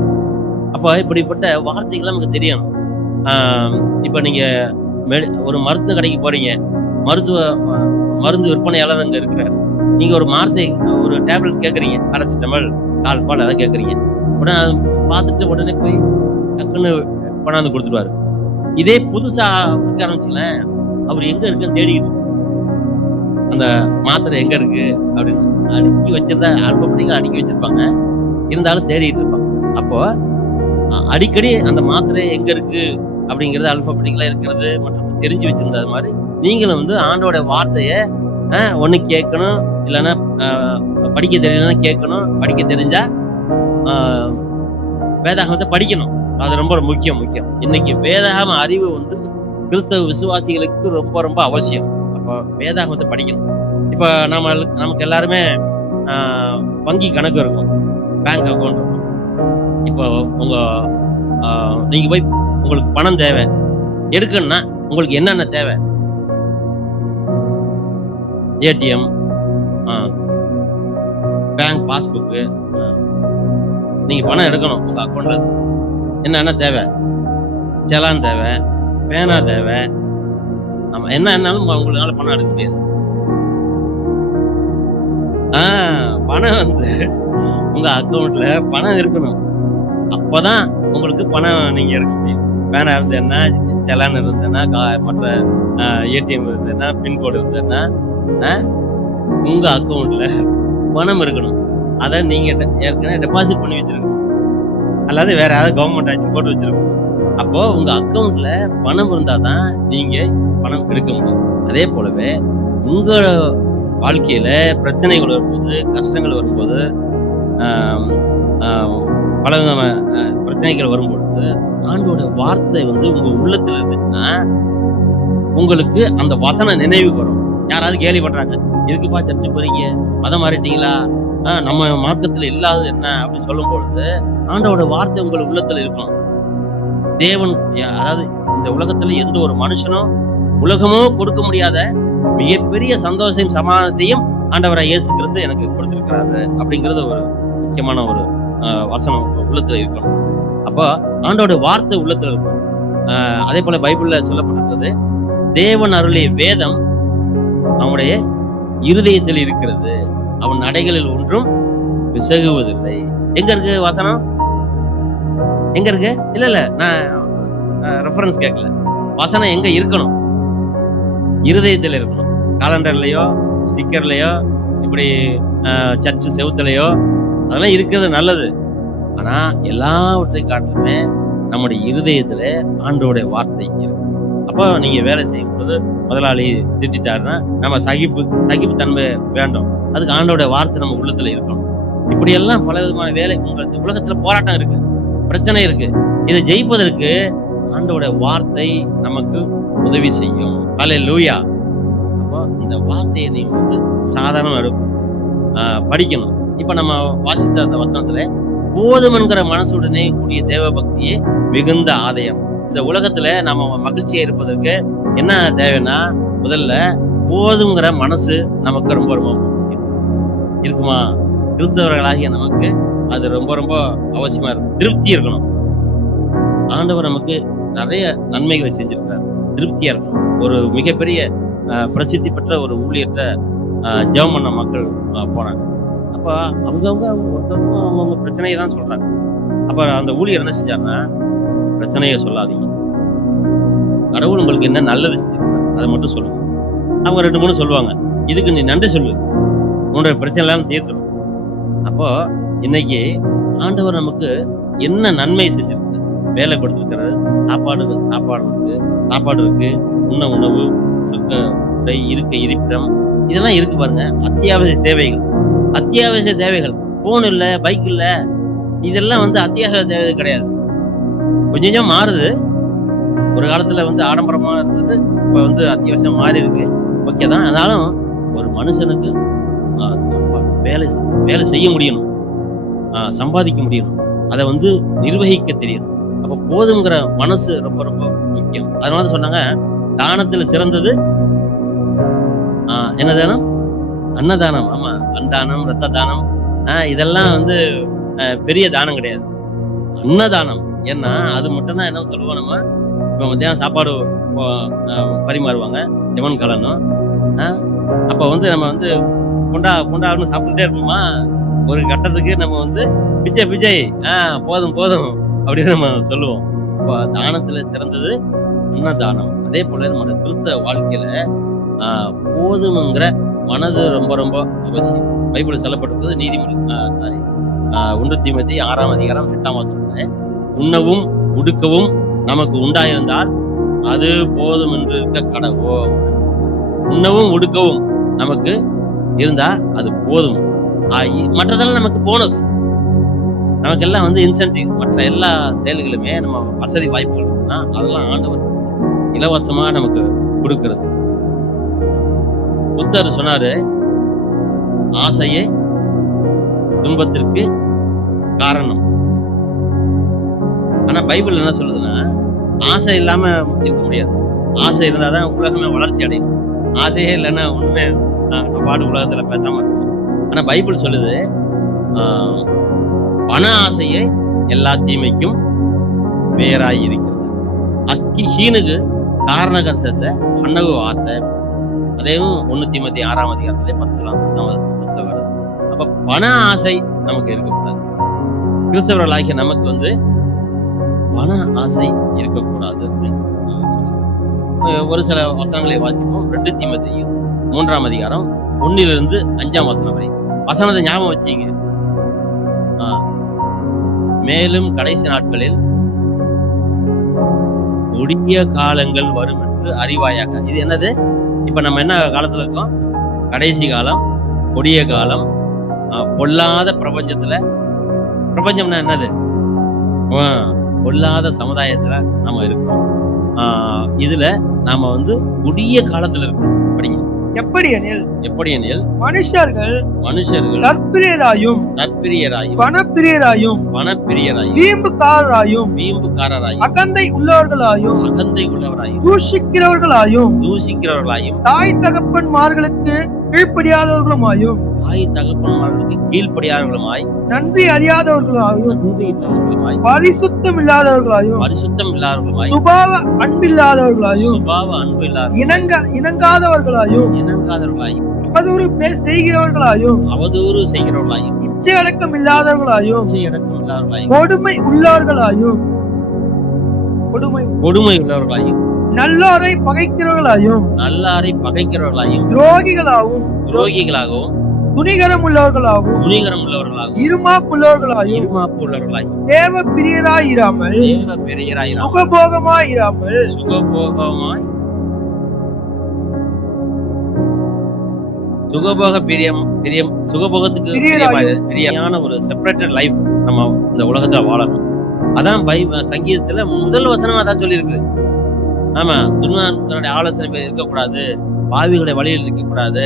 அப்ப இப்படிப்பட்ட வார்த்தைகள் நமக்கு தெரியணும். இப்ப நீங்க ஒரு மருத்துவ கடைக்கு போறீங்க, மருந்து விற்பனையாளர் அங்க இருக்கிறார். நீங்க ஒரு டேப்லெட் கேட்குறீங்க, பாராசிட்டமால், கால்பால் அதை கேட்குறீங்க. உடனே அதை பார்த்துட்டு உடனே போய் டக்குன்னு கொண்டாந்து கொடுத்துருவாரு. இதே புதுசா கொடுக்க ஆரம்பிச்சுங்களேன், அவர் எங்க இருக்குன்னு தேடிக்கிட்டு, அந்த மாத்திரை எங்க இருக்கு அப்படின்னு அடுக்கி வச்சிருந்தா அல்பப்படிகள் அடுக்கி வச்சிருப்பாங்க, இருந்தாலும் தேடிட்டு இருப்பாங்க. அப்போ அடிக்கடி அந்த மாத்திரை எங்க இருக்கு அப்படிங்கிறது அல்பப்படிகளா இருக்கிறது மற்றும் தெரிஞ்சு வச்சிருந்தது மாதிரி நீங்களும் ஆண்டோட வார்த்தைய ஒண்ணு கேட்கணும், இல்லைன்னா படிக்க தெரியலன்னா கேட்கணும், படிக்க தெரிஞ்சா வேதாகமத்தை படிக்கணும். அது ரொம்ப முக்கியம். இன்னைக்கு வேதாகம அறிவு கிறிஸ்தவ விசுவாசிகளுக்கு ரொம்ப ரொம்ப அவசியம். அப்போ வேதாகமத்தை படிக்கணும். இப்ப நமக்கு எல்லாருமே வங்கி கணக்கு இருக்கும், பேங்க் அக்கௌண்ட் இருக்கும். இப்போ நீங்க போய் உங்களுக்கு பணம் தேவை எடுக்கணும்னா உங்களுக்கு என்னென்ன தேவை? ATM, bank passbook. நீங்க பணம் எடுக்கணும் உங்க அக்கௌண்ட்ல என்னென்ன தேவை? செலான் தேவை, பேனா தேவை. ஆமா, என்ன இருந்தாலும் உங்களால பணம் எடுக்க முடியாது. பணம் உங்க அக்கௌண்ட்ல பணம் இருக்கணும், அப்பதான் உங்களுக்கு பணம் நீங்க எடுக்க முடியும். பேனா இருந்தேன்னா, செலான் இருந்தேன்னா, மற்ற ஏடிஎம் இருந்தேன்னா, பின்கோடு இருந்தேன்னா உங்க அக்கௌண்ட்ல பணம் இருக்கணும். அதை நீங்க ஏற்கனவே டெபாசிட் பண்ணி வச்சிருக்கணும், அல்லது வேற ஏதாவது கவர்மெண்ட் ஆச்சு போட்டு வச்சிருக்கணும். அப்போ உங்க அக்கௌண்ட்ல பணம் இருந்தாதான் நீங்க பணம் எடுக்க முடியும். அதே போலவே உங்க வாழ்க்கையில பிரச்சனைகள் வரும்போது, கஷ்டங்கள் வரும்போது, பல விதமான பிரச்சனைகள் வரும்பொழுது ஆண்டோட வார்த்தை உங்க உள்ளத்துல இருந்துச்சுன்னா உங்களுக்கு அந்த வசனம் நினைவுக்கு வரும். யாராவது கேலி பண்றாங்க, எதுக்குப்பா சர்ச்சை போறீங்க, மதம் மாறிட்டீங்களா, நம்ம மார்க்கத்துல இல்லாதது என்ன அப்படின்னு சொல்லும் பொழுது ஆண்டோட வார்த்தை உங்கள் உள்ளத்துல இருக்கணும். தேவன், அதாவது இந்த உலகத்துல எந்த ஒரு மனுஷனும் உலகமோ கொடுக்க முடியாத மிகப்பெரிய சந்தோஷம் சமாதானத்தையும் ஆண்டவராய் இயேசு கிறிஸ்து எனக்கு கொடுத்திருக்கிறாரு அப்படிங்கிறது ஒரு முக்கியமான ஒரு வசனம் உள்ளத்துல இருக்கணும். அப்போ ஆண்டோட வார்த்தை உள்ளத்துல இருக்கும். அதே போல பைபிள்ல சொல்லப்பட்டிருக்கிறது, தேவன் அருளிய வேதம் அவனுடைய இருதயத்தில் இருக்கிறது, அவன் நடைகளில் ஒன்றும் பிசகுவதில்லை. எங்க இருக்கு வசனம்? எங்க இருக்கு? இல்ல நான் ரெஃபரன்ஸ் கேட்கல. வசனம் எங்க இருக்கணும்? இருதயத்தில் இருக்கணும். காலண்டர்லயோ, ஸ்டிக்கர்லயோ, இப்படி சர்ச்சு செவுத்துலையோ அதெல்லாம் இருக்கிறது நல்லது. ஆனா எல்லாவற்றையும் காட்டுமே நம்முடைய இருதயத்துல ஆண்டவருடைய வார்த்தை இருக்கு. அப்போ நீங்க வேலை செய்யும் பொழுது முதலாளி திட்டாருன்னா நம்ம சகிப்பு தன்மை வேண்டும். அதுக்கு ஆண்டவருடைய வார்த்தை நம்ம உள்ளத்துல இருக்கணும். இப்படி எல்லாம் பல விதமான வேலை உங்களுக்கு உலகத்துல போராட்டம் இருக்கு, பிரச்சனை இருக்கு. இதை ஜெயிப்பதற்கு ஆண்டவருடைய வார்த்தை நமக்கு உதவி செய்யும். அல்லேலூயா. அப்போ இந்த வார்த்தையை நீங்க வந்து சாதாரண படிக்கணும். இப்ப நம்ம வாசித்த அந்த வசனத்துல போதும் என்கிற மனசுடனே கூடிய தேவ பக்தியே மிகுந்த ஆதாயம். இந்த உலகத்துல நம்ம மகிழ்ச்சியா இருப்பதற்கு என்ன தேவைன்னா, முதல்ல போதுங்கிற மனசு நமக்கு ரொம்ப ரொம்ப இருக்குமா? கிறிஸ்தவர்களாகிய நமக்கு அது ரொம்ப ரொம்ப அவசியமா இருக்கும். திருப்தி இருக்கணும். ஆண்டவர் நமக்கு நிறைய நன்மைகளை செஞ்சிருக்கிறார். திருப்தியா இருக்கணும். ஒரு மிகப்பெரிய பிரசித்தி பெற்ற ஒரு ஊழியற்ற ஜெபம் பண்ண மக்கள் போனாங்க. அப்ப அவங்கவுங்க ஒருத்தருக்கும் அவங்கவுங்க பிரச்சனையை தான் சொல்றாங்க. அப்ப அந்த ஊழியர் என்ன செஞ்சாருன்னா, பிரச்சனையை சொல்லாதீங்க, கடவுள் உங்களுக்கு என்ன நல்லது செஞ்சிருக்காரு அதை மட்டும் சொல்லுங்க. அவங்க 2-3 சொல்லுவாங்க, இதுக்கு நீ நன்றி சொல்லு, உன்னுடைய பிரச்சனை எல்லாம் தீர்த்துடும். அப்போ இன்னைக்கு ஆண்டவர் நமக்கு என்ன நன்மை செஞ்சிருக்கு? வேலை கொடுத்துருக்கிறாரு, சாப்பாடு இருக்கு, உண்ண உணவு, உடை, இருக்க இருப்பிடம், இதெல்லாம் இருக்கு பாருங்க. அத்தியாவசிய தேவைகள். போன் இல்ல, பைக் இல்ல, இதெல்லாம் வந்து அத்தியாவசிய தேவை கிடையாது. கொஞ்சம் கொஞ்சம் மாறுது. ஒரு காலத்துல வந்து ஆடம்பரமா இருந்தது, இப்ப வந்து அத்தியாவசியம் மாறி இருக்கு. ஓகே தான். ஆனாலும் ஒரு மனுஷனுக்கு சாப்பாடு, வேலை செய்ய முடியணும், சம்பாதிக்க முடியணும், அதை வந்து நிர்வகிக்க தெரியணும். அப்ப போதுங்கிற மனசு ரொம்ப ரொம்ப முக்கியம். அதனால சொன்னாங்க, தானத்துல சிறந்தது என்ன தானம்? அன்னதானம். ஆமா, அன்னதானம், ரத்த தானம், இதெல்லாம் வந்து பெரிய தானம் கிடையாது, அன்னதானம். ஏன்னா அது மட்டும் தான் என்ன சொல்லுவோம், நம்ம இப்ப மத்தியானம் சாப்பாடு பரிமாறுவாங்க, ஜெபன் கலனும். அப்ப வந்து நம்ம வந்து குண்டான்னு சாப்பிட்டுட்டே இருப்போமா? ஒரு கட்டத்துக்கு நம்ம வந்து பிச்சை போதும் அப்படின்னு நம்ம சொல்லுவோம். இப்போ தானத்துல சிறந்தது அன்னதானம். அதே போல நம்ம கிறிஸ்தவ வாழ்க்கையில போதும்ங்கிற மனது ரொம்ப ரொம்ப அவசியம். பைபிள் சொல்லப்பட்டிருக்கிறது நீதிமொழி 1 தீமோத்தேயு 6ஆம் அதிகாரம் 8ஆம் வசனத்துல, உண்ணவும் உடுக்கவும் நமக்கு உண்டாயிருந்தால் அது போதும் என்று இருக்க கடவோ. உண்ணவும் உடுக்கவும் நமக்கு இருந்தா அது போதும். மற்றதெல்லாம் நமக்கு போனஸ், நமக்கு எல்லாம் வந்து இன்சென்டிவ். மற்ற எல்லா செயல்களுமே நம்ம வசதி வாய்ப்புகள் இருக்குன்னா அதெல்லாம் ஆண்டவர் இலவசமா நமக்கு கொடுக்கிறது. புத்தர் சொன்னாரு, ஆசையே துன்பத்திற்கு காரணம். ஆனா பைபிள் என்ன சொல்லுதுன்னா, ஆசை இல்லாம இருக்க முடியாது. ஆசை இருந்தாதான் உலகமே வளர்ச்சி அடையும். ஆசையே இல்லைன்னா ஒண்ணுமே பாடு உலகத்துல பேசாம இருக்கும். ஆனா பைபிள் சொல்லுது, பண ஆசையே எல்லா தீமைக்கும் வேறாய் இருக்கிறது. அஸ்கி ஹீனுக்கு காரணகத்தை அன்னகு ஆசை. அதையும் 1 தீமோத்தேயு 6ஆம் அதிகாரத்திலே 10ஆம் வசனத்துல வருது. அப்ப பண ஆசை நமக்கு இருக்கக்கூடாது. கிறிஸ்தவர்களாகிய நமக்கு வந்து பண ஆசை இருக்கக்கூடாது. ஒரு சில வசனங்களை வாசிப்போம். 2 தீமோத்தேயு 3ஆம் அதிகாரம் 1 - 5ஆம் வசனம் வரை. வசனத்தை ஞாபகம் வச்சீங்க. மேலும் கடைசி நாட்களில் கொடிய காலங்கள் வரும் என்று அறிவாயாக. இது என்னது? இப்ப நம்ம என்ன காலத்துல இருக்கோம்? கடைசி காலம், கொடிய காலம், பொல்லாத பிரபஞ்சத்துல. பிரபஞ்சம்னா என்னது? பொல்லாத சமுதாயத்துல நாம இருக்கிறோம். இதுல நாம வந்து கொடிய காலத்துல இருக்கிறோம். படிங்க. எப்படி எனில் மனுஷர்கள் தற்பிரியராயும் பணப்பிரியராயும் வீம்புக்காரராயும் அகந்தை உள்ளவர்களாயும் தூஷிக்கிறவர்களாயும் தாய் தகப்பன்மார்களுக்கு கீழ்ப்படியாதவர்களுமாய் நன்றி அறியாதவர்களாயும் பரிசுத்தம் இல்லாதவர்களாயும் சுபாவ அன்பில்லாதவர்களாயும் இணங்காதவர்களாயும் அவதூறு செய்கிறவர்களாயும் இச்சை அடக்கம் இல்லாதவர்களாயும் கொடுமை உள்ளவர்களாயும் நல்லோரை பகைக்கிறவர்களாயும் துரோகிகளாகவும் துணிகரம் உள்ளவர்களாகவும் துணிகரம் உள்ளவர்களாகவும் இருமாப்பு உள்ளவர்களாயும் இருமாப்பு உள்ளவர்களாயும் தேவ பிரியராயிராமல் தேவ பிரியராயிராமல் சுகபோகமாயிராமல் சுகபோகமாய் சுகபோக சுகபோகத்துக்கு பிரியமான ஒரு செப்பரேட்டட் லைஃப் நம்ம இந்த உலகத்துல வாழணும். அதான் சங்கீதத்துல முதல் வசனம் அதான் சொல்லியிருக்கு. ஆமா, துன்மார்க்கனுடைய ஆலோசனை இருக்கக்கூடாது, பாவிகளுடைய வழியில் இருக்கக்கூடாது,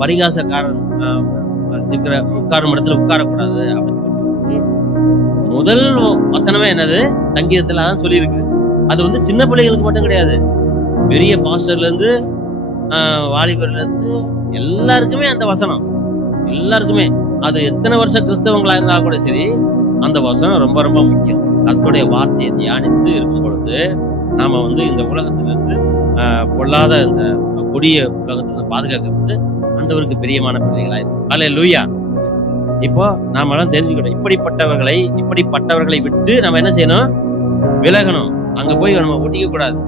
பரிகாசக்காரன் இருக்கிற உட்காரும் இடத்துல உட்காரக்கூடாது அப்படின்னு முதல் வசனமே என்னது சங்கீதத்துல அதான் சொல்லியிருக்கு. அது வந்து சின்ன பிள்ளைகளுக்கு மட்டும் கிடையாது, பெரிய பாஸ்டர்ல இருந்து வாலிபர்ல இருந்து எல்லாருக்குமே அந்த வசனம், எல்லாருக்குமே. அது எத்தனை வருஷம் கிறிஸ்தவங்களா இருந்தா கூட சரி, அந்த வசனம் ரொம்ப ரொம்ப முக்கியம். கர்த்தருடைய வார்த்தையை தியானித்து இருக்கும் பொழுது நாம வந்து இந்த உலகத்துல இருந்து பொல்லாத இந்த கொடிய உலகத்துல பாதுகாக்கப்பட்டு ஆண்டவருக்கு பிரியமான பிள்ளைகளா இருக்கும். அல்லேலூயா. இப்போ நாம எல்லாம் தெரிஞ்சுக்கணும், இப்படிப்பட்டவர்களை விட்டு நம்ம என்ன செய்யணும், விலகணும். அங்க போய் நம்ம ஒட்டிக்க கூடாது.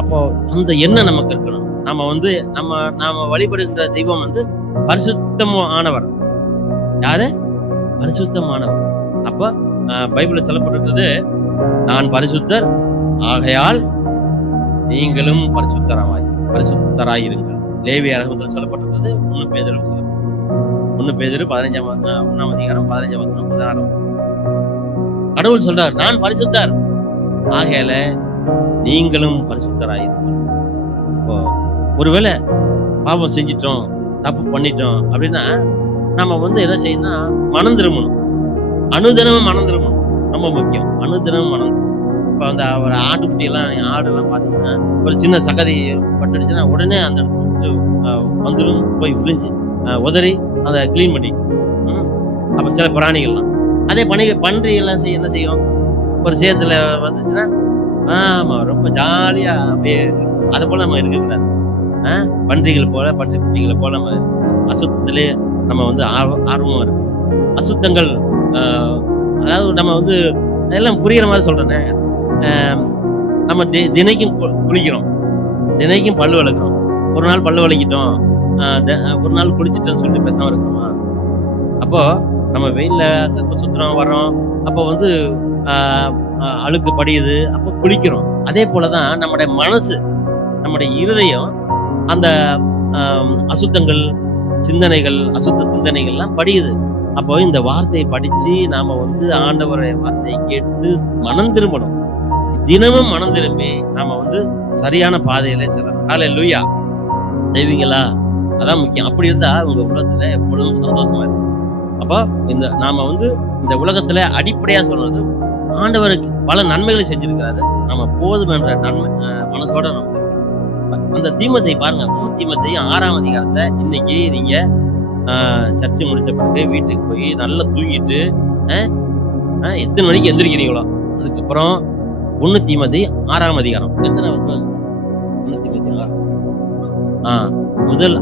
அப்போ அந்த எண்ணம் நமக்கு இருக்கணும். நம்ம வந்து நாம வழிபடுகின்ற தெய்வம் வந்து பரிசுத்தமானவர். யாரு? பரிசுத்தமானவர். அப்ப பைபிள்ல சொல்லப்பட்டிருக்கிறது, நான் பரிசுத்தர் ஆகையால் நீங்களும் பரிசுத்தராய் இருங்கள். லேவியராகமத்தில் சொல்லப்பட்டிருக்கிறது. 1 பேதுரு 1 அதிகாரம் 15 வசனம் 16 வசனம். கடவுள் சொல்றார், நான் பரிசுத்தர் ஆகையால நீங்களும் பரிசுத்தராய் இருங்கள். இப்போ ஒருவேளை பாவம் செஞ்சிட்டோம், தப்பு பண்ணிட்டோம் அப்படின்னா நம்ம வந்து என்ன செய்யணும்னா மனம் திரும்பணும். அனுதினமும் மனம் திரும்பணும், ரொம்ப முக்கியம். அனுதினமும் மனம். இப்போ அந்த ஒரு ஆடுலாம் பார்த்தீங்கன்னா ஒரு சின்ன சகதி பட்டுடுச்சுன்னா உடனே அந்த இடத்துல வந்துடும், போய் விழிஞ்சு உதறி அதை கிளீன் பண்ணி. அப்போ சில பிராணிகள்லாம் அதே பன்றி எல்லாம் என்ன செய்யும், ஒரு சேத்துல வந்துச்சுன்னா ஆமா ரொம்ப ஜாலியா அப்படியே அதை போல நம்ம இருக்கக்கூடாது. பன்றிகள் போல, பன்றி குட்டிகளை போல நம்ம அசுத்தத்திலே நம்ம வந்து ஆர்வமா இருக்கும். அசுத்தங்கள் அதாவது நம்ம வந்து எல்லாம் புரியுற மாதிரி சொல்றேனே, நம்ம தினைக்கும் குளிக்கிறோம், தினைக்கும் பல்லு விளக்குறோம். ஒரு நாள் பல்லு விளக்கிட்டோம், ஒரு நாள் குளிச்சுட்டோம்னு சொல்லிட்டு பேசாம இருக்கணுமா? அப்போ நம்ம வெயில்ல சுத்துறோம் வர்றோம், அப்போ வந்து அழுக்கு படியுது, அப்போ குளிக்கிறோம். அதே போலதான் நம்முடைய மனசு, நம்முடைய இருதயம் அந்த அசுத்தங்கள் சிந்தனைகள், அசுத்த சிந்தனைகள்லாம் படியுது. அப்போ இந்த வார்த்தையை படிச்சு நாம வந்து ஆண்டவருடைய வார்த்தையை கேட்டு மனம் திரும்பணும். தினமும் மனம் திரும்பி நாம வந்து சரியான பாதையில செல்லணும். அல்லேலூயா. செய்வீங்களா? அதான் முக்கியம். அப்படி இருந்தா உங்க உலகத்துல எப்பொழுதும் சந்தோஷமா இருக்கும். அப்போ நாம வந்து இந்த உலகத்துல அடிப்படையா சொல்றது, ஆண்டவருக்கு பல நன்மைகளை செஞ்சிருக்காரு, நம்ம போதும் என்ற நன்மை மனசோட நம்ம அந்த தீமத்தை பாருங்க. 3 தீமத்தையும் 6ஆம் அதிகாரத்தை இன்னைக்கு நீங்க சர்ச்சை முடிச்ச பிறகு வீட்டுக்கு போய் நல்லா தூங்கிட்டு எத்தனை மணிக்கு எந்திரிக்கிறீங்களோ அதுக்கப்புறம் 1 தீமத்தை 6ஆம் அதிகாரம் எத்தனை வருஷம்? 1 தீமத்தை 6 முதல்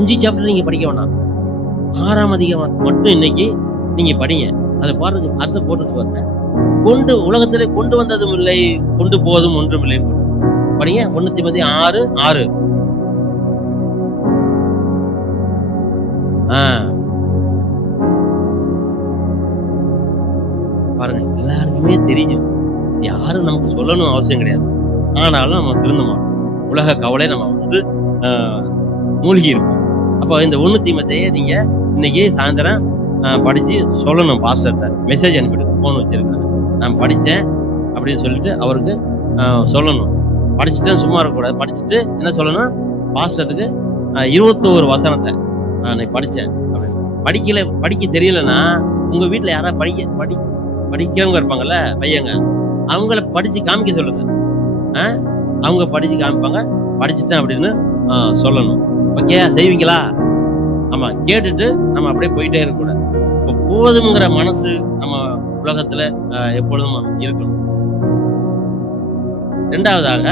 5 சாப்டர் நீங்க படிக்க வேணாம், 6ஆம் அதிகாரம் மட்டும் இன்னைக்கு நீங்க படிங்க. அதை பாருங்க, அர்த்தம் போட்டுட்டு பாருங்க. உலகத்திலே கொண்டு வந்ததும் இல்லை, கொண்டு போவதும் ஒன்றும் இல்லை படிங்க. 1 தீமோத்தேயு 6:6. பாருங்க, எல்லாருக்குமே தெரியும், யாரும் நமக்கு சொல்லணும் அவசியம் கிடையாது. ஆனாலும் நம்ம திருந்தமா உலக கவலை நம்ம வந்து மூழ்கி இருக்கும். அப்போ இந்த 1 தீமோத்தேயை நீங்க இன்னைக்கு சாயந்தரம் படிச்சு சொல்லணும். பாஸ்டர்கிட்ட மெசேஜ் அனுப்பிட்டு, போன் வச்சிருக்காங்க, நான் படிச்சேன் அப்படின்னு சொல்லிட்டு அவருக்கு சொல்லணும். படிச்சுட்டேன்னு சும்மா இருக்கக்கூடாது. படிச்சுட்டு என்ன சொல்லணும், பாஸ்டருக்கு 21 வசனத்தை நான் படிச்சேன் அப்படின்னு. படிக்க தெரியலன்னா உங்க வீட்டுல யாராவது படிக்கிறவங்க இருப்பாங்கல்ல பையங்க, அவங்கள படிச்சு காமிக்க சொல்லுங்க. அவங்க படிச்சு காமிப்பாங்க, படிச்சுட்டேன் அப்படின்னு சொல்லணும். ஓகே, செய்வீங்களா? ஆமா, கேட்டுட்டு நம்ம அப்படியே போயிட்டே இருக்கக்கூடாது. இப்போ போதுங்கிற மனசு நம்ம உலகத்துல எப்பொழுதும் இருக்கணும். 2வதாக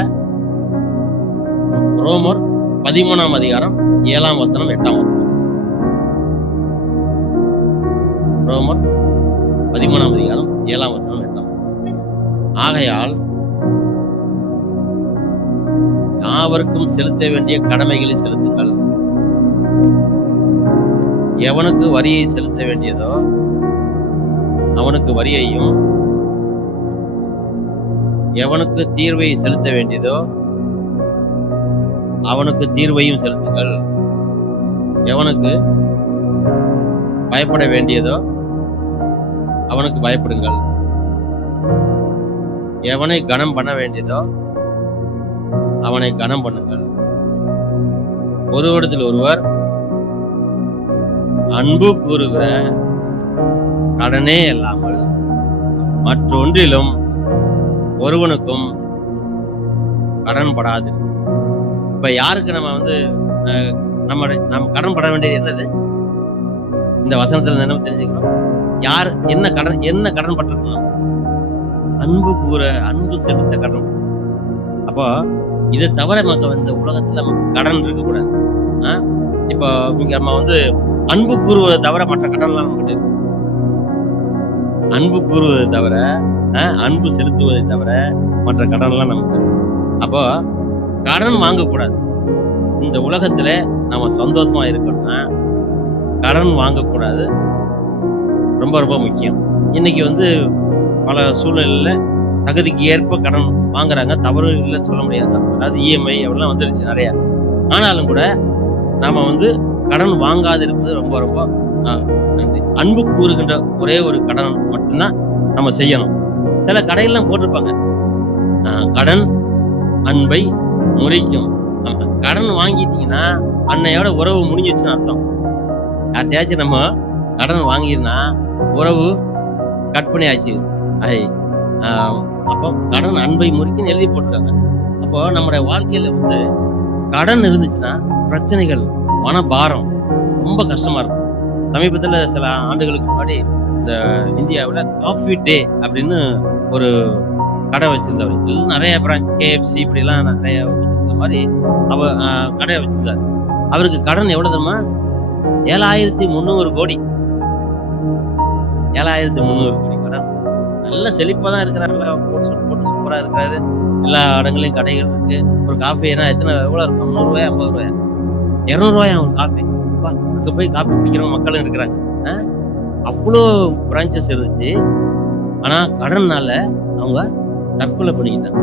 ரோமர் 13ஆம் அதிகாரம் 7ஆம் வசனம் 8ஆம் வசனம். ரோமர் 13ஆம் அதிகாரம் 7ஆம் வசனம் 8ஆம் வசனம். ஆகையால் யாவருக்கும் செலுத்த வேண்டிய கடமைகளை செலுத்துங்கள். எவனுக்கு வரியை செலுத்த வேண்டியதோ அவனுக்கு வரியையும், எவனுக்கு தீர்வை செலுத்த வேண்டியதோ அவனுக்கு தீர்வையும் செலுத்துங்கள். எவனுக்கு பயப்பட வேண்டியதோ அவனுக்கு பயப்படுங்கள். எவனை கனம் பண்ண வேண்டியதோ அவனை கனம் பண்ணுங்கள். ஒருவரிடத்தில் ஒருவர் அன்பு கூறுகிற கடனே இல்லாமல் மற்றொன்றிலும் ஒருவனுக்கும் கடன் படாது. இப்ப யாருக்கு நம்ம நம்ம கடன் பட வேண்டியது என்னது? இந்த வசனத்துல என்ன தெரிஞ்சுக்கணும்? யார் என்ன கடன் பட்டிருக்கணும்? அன்பு செலுத்த கடன். அப்போ இதை தவிர நமக்கு உலகத்துல நமக்கு கடன் இருக்கக்கூடாது. இப்போ நம்ம அன்பு கூறுவதை தவிர மற்ற கடன்லாம் நமக்கு இருக்கு. அன்பு கூறுவதை தவிர, அன்பு செலுத்துவதை தவிர மற்ற கடன்லாம் நமக்கு இருக்கு. அப்போ கடன் வாங்கக்கூடாது. இந்த உலகத்துல நம்ம சந்தோஷமா இருக்கணும்னா கடன் வாங்கக்கூடாது. ரொம்ப ரொம்ப முக்கியம். இன்னைக்கு பல சூழ்நிலையில தகுதிக்கு ஏற்ப கடன் வாங்குறாங்க, தவறு இல்லைன்னு சொல்ல முடியாது. அதாவது இஎம்ஐ அப்படிலாம் வந்துருச்சு நிறைய. ஆனாலும் கூட நாம கடன் வாங்காது இருப்பது ரொம்ப ரொம்ப நன்றி. அன்பு கூறுகின்ற ஒரே ஒரு கடன் மட்டும்தான் நம்ம செய்யணும். சில கடையெல்லாம் போட்டிருப்பாங்க, கடன் அன்பை முறிக்கும். நம்ம கடன் வாங்கிட்டீங்கன்னா அன்னையோட உறவு முடிஞ்சிச்சுன்னு அர்த்தம். யார்ட்டையாச்சும் நம்ம கடன் வாங்கினா உறவு கட் பண்ணியாச்சு. அப்போ கடன் அன்பை முறிக்குன்னு எழுதி போட்டிருக்காங்க. அப்போ நம்முடைய வாழ்க்கையில கடன் இருந்துச்சுன்னா பிரச்சனைகள், மனபாரம் ரொம்ப கஷ்டமா இருக்கும். சமீபத்துல சில ஆண்டுகளுக்கு முன்னாடி இந்த இந்தியாவில் காஃபி டே அப்படின்னு ஒரு கடை வச்சிருந்தவர். நிறைய பிரான்ச், KFC இப்படிலாம் நிறைய வச்சிருந்த மாதிரி கடையை வச்சிருந்தாரு. அவருக்கு கடன் எவ்வளவு தெரியுமா? 7300 கோடி. 7300 கோடி கடன். நல்ல செழிப்பா தான் இருக்கிறாரு, போட்டு சூப்பரா இருக்கிறாரு. எல்லா இடங்களையும் கடைகள் இருக்கு. ஒரு காஃபி எவ்வளவு இருக்கும்? 100 ரூபாயா 50 ரூபாயா 200 ரூபாயா ஒரு காஃபி? அங்க போய் காஃபி குடிக்கிறவங்க மக்களும் இருக்கிறாங்க. அவ்வளோ பிரான்ச்சஸ் இருந்துச்சு. ஆனா கடன்னால அவங்க தற்கொலை பண்ணிக்கிட்டாங்க.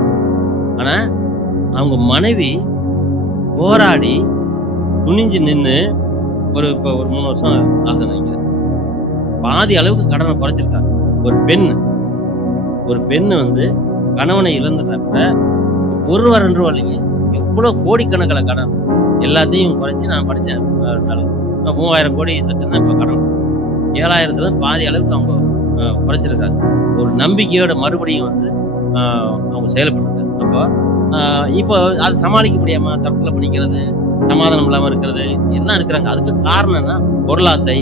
ஆனா அவங்க மனைவி போராடி துணிஞ்சு நின்று இப்போ ஒரு 3 வருஷம் ஆகுது நினைக்கிறேன், பாதி அளவுக்கு கடனை குறைச்சிருக்காங்க. ஒரு பெண்ணு கணவனை இழந்துட்டப்ப 1 ரூபா 2 ரூபா இல்லைங்க, எவ்வளவு கோடிக்கணக்கில் கடன் எல்லாத்தையும் குறைச்சி நான் படித்தேன். 3000 கோடி வச்சிருந்தேன். இப்போ கடன் 7000த்துல பாதி அளவுக்கு அவங்க குறைச்சிருக்காங்க. ஒரு நம்பிக்கையோட மறுபடியும் அவங்க செயல்படுறாங்க. அப்போ இப்போ அது சமாளிக்க முடியாம தற்கொலை பண்ணிக்கிறது, சமாதானம் இல்லாம இருக்கிறது எல்லாம் இருக்கிறாங்க. அதுக்கு காரணம் என்ன? பொருளாசை,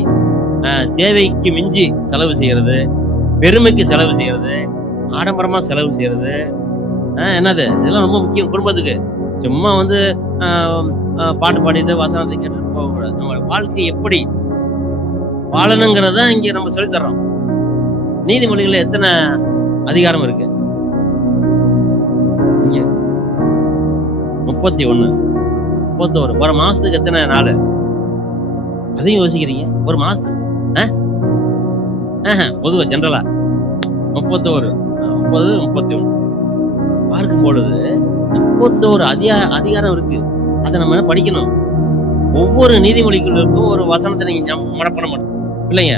தேவைக்கு மிஞ்சி செலவு செய்யறது, பெருமைக்கு செலவு செய்யறது, ஆடம்பரமா செலவு செய்யறது. என்னது இதெல்லாம் ரொம்ப முக்கியம் குடும்பத்துக்கு. சும்மா பாட்டு பாடிட்டு வசனத்தை கேட்டு போகக்கூடாது. நம்ம வாழ்க்கை எப்படி வாழணுங்கிறத இங்க நம்ம சொல்லித்தர்றோம். நீதிமொழிகள்ல எத்தனை அதிகாரம் இருக்கு? 31, 31. ஒரு மாசத்துக்கு எத்தனை நாள்? அதையும் யோசிக்கிறீங்க? ஒரு மாசத்துக்கு பொதுவா ஜெனரலா 31, 30, 31 பார்க்கும் பொழுது 31 அதிகாரம் இருக்கு. அதை நம்ம படிக்கணும். ஒவ்வொரு நீதிமொழிகளுக்கும் ஒரு வசனத்தை நீங்க மனப்பாட மாட்டோம் பிள்ளைங்க,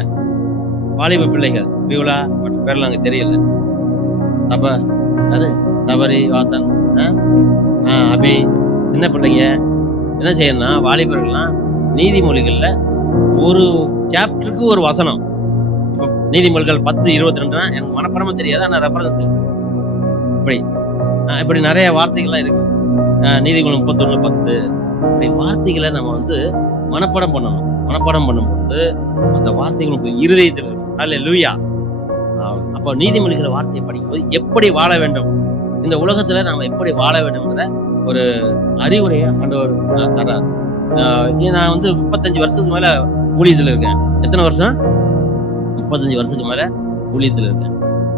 வாலிப பிள்ளைகள், பியூலா மற்ற பேர்லாம் அங்க தெரியல. சபரி, வாசன், அபி, சின்ன பிள்ளைங்க என்ன செய்யணும்னா, வாலிபர்கள்லாம் நீதிமொழிகள்ல ஒரு சாப்டருக்கு ஒரு வசனம். இப்போ நீதிமொழிகள் 10:22 எனக்கு மனப்பாடமா தெரியாது, ஆனா ரெஃபரன்ஸ் இப்படி நிறைய வார்த்தைகள்லாம் இருக்கு. நீதிமொழி 31:10 இப்படி வார்த்தைகளை நம்ம மனப்பாடம் பண்ணணும். மனப்பாடம் பண்ணும்போது அந்த வார்த்தைகளுக்கு இருதயத்தில் இருக்கும். அல்லேலூயா. அப்போ நீதிமொழிகளை வார்த்தையை படிக்கும்போது எப்படி வாழ வேண்டும், இந்த உலகத்துல நாம எப்படி வாழ வேண்டும்ங்கிற ஒரு அறிவுரையை ஆண்டவர் தர்றாரு. நான் 35 வருஷத்துக்கு மேல ஊழியத்துல இருக்கேன். எத்தனை வருஷம்? 35 வருஷத்துக்கு மேல ஊழியத்துல இருக்கேன்.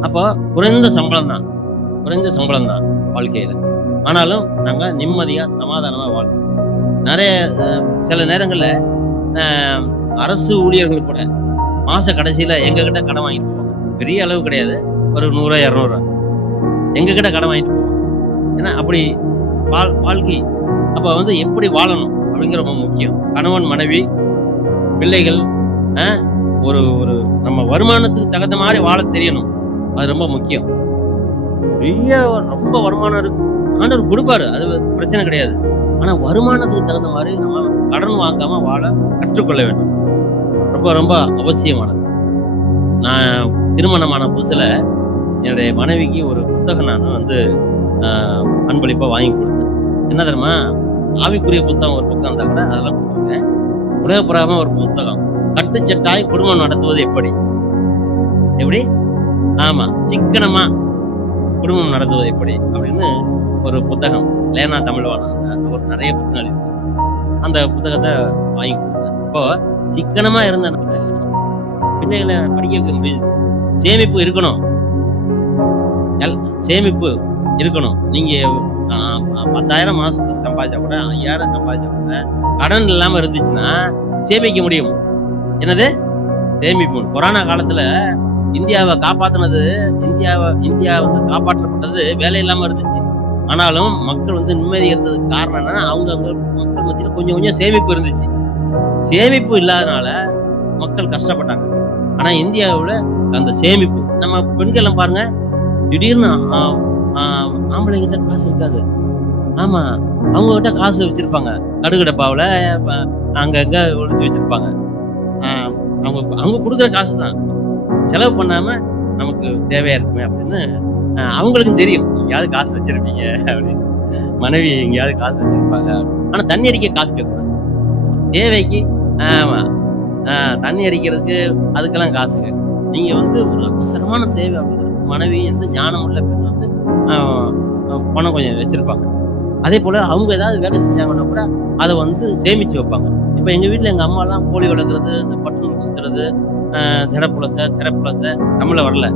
அப்போ குறைந்த சம்பளம் தான் வாழ்க்கையில. ஆனாலும் நாங்க நிம்மதியா சமாதானமா வாழ்க்கோம். சில நேரங்கள்ல அரசு ஊழியர்கள் கூட மாச கடைசியில எங்க கிட்ட கடன் வாங்கிட்டு போவாங்க. பெரிய அளவு கிடையாது, ஒரு 100 200 எங்க கிட்ட கடன் வாங்கிட்டு போவாங்க. ஏன்னா அப்படி வாழ்க்கை அப்ப வந்து எப்படி வாழணும் அப்படிங்கிற ரொம்ப முக்கியம். கணவன் மனைவி பிள்ளைகள் ஒரு ஒரு நம்ம வருமானத்துக்கு தகுந்த மாதிரி வாழ தெரியணும். அது ரொம்ப முக்கியம். பெரிய ரொம்ப வருமானம் இருக்கு, ஆண்டவர் கொடுப்பாரு, அது பிரச்சனை கிடையாது. ஆனா வருமானத்துக்கு தகுந்த மாதிரி நம்ம கடன் வாங்காம வாழ கற்றுக்கொள்ள வேண்டும். ரொம்ப ரொம்ப அவசியமானது. நான் திருமணமான புதுசுல என்னுடைய மனைவிக்கு ஒரு புத்தகம் நான் வந்து அன்பளிப்பா வாங்கி கொடுத்தேன். என்ன தெரியுமா? ஆவிக்குரிய புத்தகம் ஒரு புத்தகம் இருந்தா கூட அதெல்லாம் கொடுத்துருக்கேன். உலகப்புறாம ஒரு புத்தகம், கட்டுச்சட்டாய் குடும்பம் நடத்துவது எப்படி எப்படி ஆமா சிக்கனமா குடும்பம் நடத்துவது எப்படி அப்படின்னு ஒரு புத்தகம், லேனா தமிழ்வாணன் ஒரு நிறைய புத்தகம் இருக்கு. அந்த புத்தகத்தை வாங்கி கொடுத்தேன். இப்போ சிக்கனமா இருந்தனால பிள்ளைகளை படிக்க வைக்க முடியுது. சேமிப்பு இருக்கணும், சேமிப்பு இருக்கணும். நீங்க 10,000 மாசத்துக்கு சம்பாதிச்சா கூட 5,000 சம்பாதிச்சா கூட கடன் இல்லாம இருந்துச்சுன்னா சேமிக்க முடியும். என்னது சேமிப்பு. கொரோனா காலத்துல இந்தியாவை காப்பாத்தினது, இந்தியா வந்து காப்பாற்றப்பட்டது வேலை இல்லாம இருந்துச்சு. ஆனாலும் மக்கள் வந்து நிம்மதி இருந்ததுக்கு காரணம் என்னன்னா அவங்க மக்கள் மத்தியில கொஞ்சம் கொஞ்சம் சேமிப்பு இருந்துச்சு. சேமிப்பு இல்லாதனால மக்கள் கஷ்டப்பட்டாங்க. ஆனா இந்தியாவுல அந்த சேமிப்பு, நம்ம பெண்கள் பாருங்க, திடீர்னு ஆம்பளைங்கிட்ட காசு இருக்காது. ஆமா, அவங்க கிட்ட காசு வச்சிருப்பாங்க, கடுகு டப்பாவுல அங்கங்க ஒழிச்சு வச்சிருப்பாங்க. அவங்க கொடுக்குற காசு தான் செலவு பண்ணாம நமக்கு தேவையா இருக்குமே அப்படின்னு அவங்களுக்கும் தெரியும். எங்கேயாவது காசு வச்சிருப்பீங்க அப்படின்னு, மனைவி எங்கேயாவது காசு வச்சிருப்பாங்க. ஆனா தண்ணி அடிக்க காசு கேட்கக்கூடாது. தேவைக்கு ஆமா தண்ணி அடிக்கிறதுக்கு அதுக்கெல்லாம் காசு கேட்கும். நீங்க வந்து ஒரு அவசரமான தேவை அப்படிங்கிற மனைவி எந்த ஞானம் உள்ள பெண் வந்து பணம் கொஞ்சம் வச்சிருப்பாங்க. அதே போல அவங்க ஏதாவது வேலை செஞ்சாங்கன்னா கூட அதை வந்து சேமிச்சு வைப்பாங்க. இப்ப எங்க வீட்டுல எங்க அம்மா எல்லாம் கோழி வளர்க்குறது, இந்த பட்டு சுத்துறது, திரைப்புலசை தமிழ்ல வரல,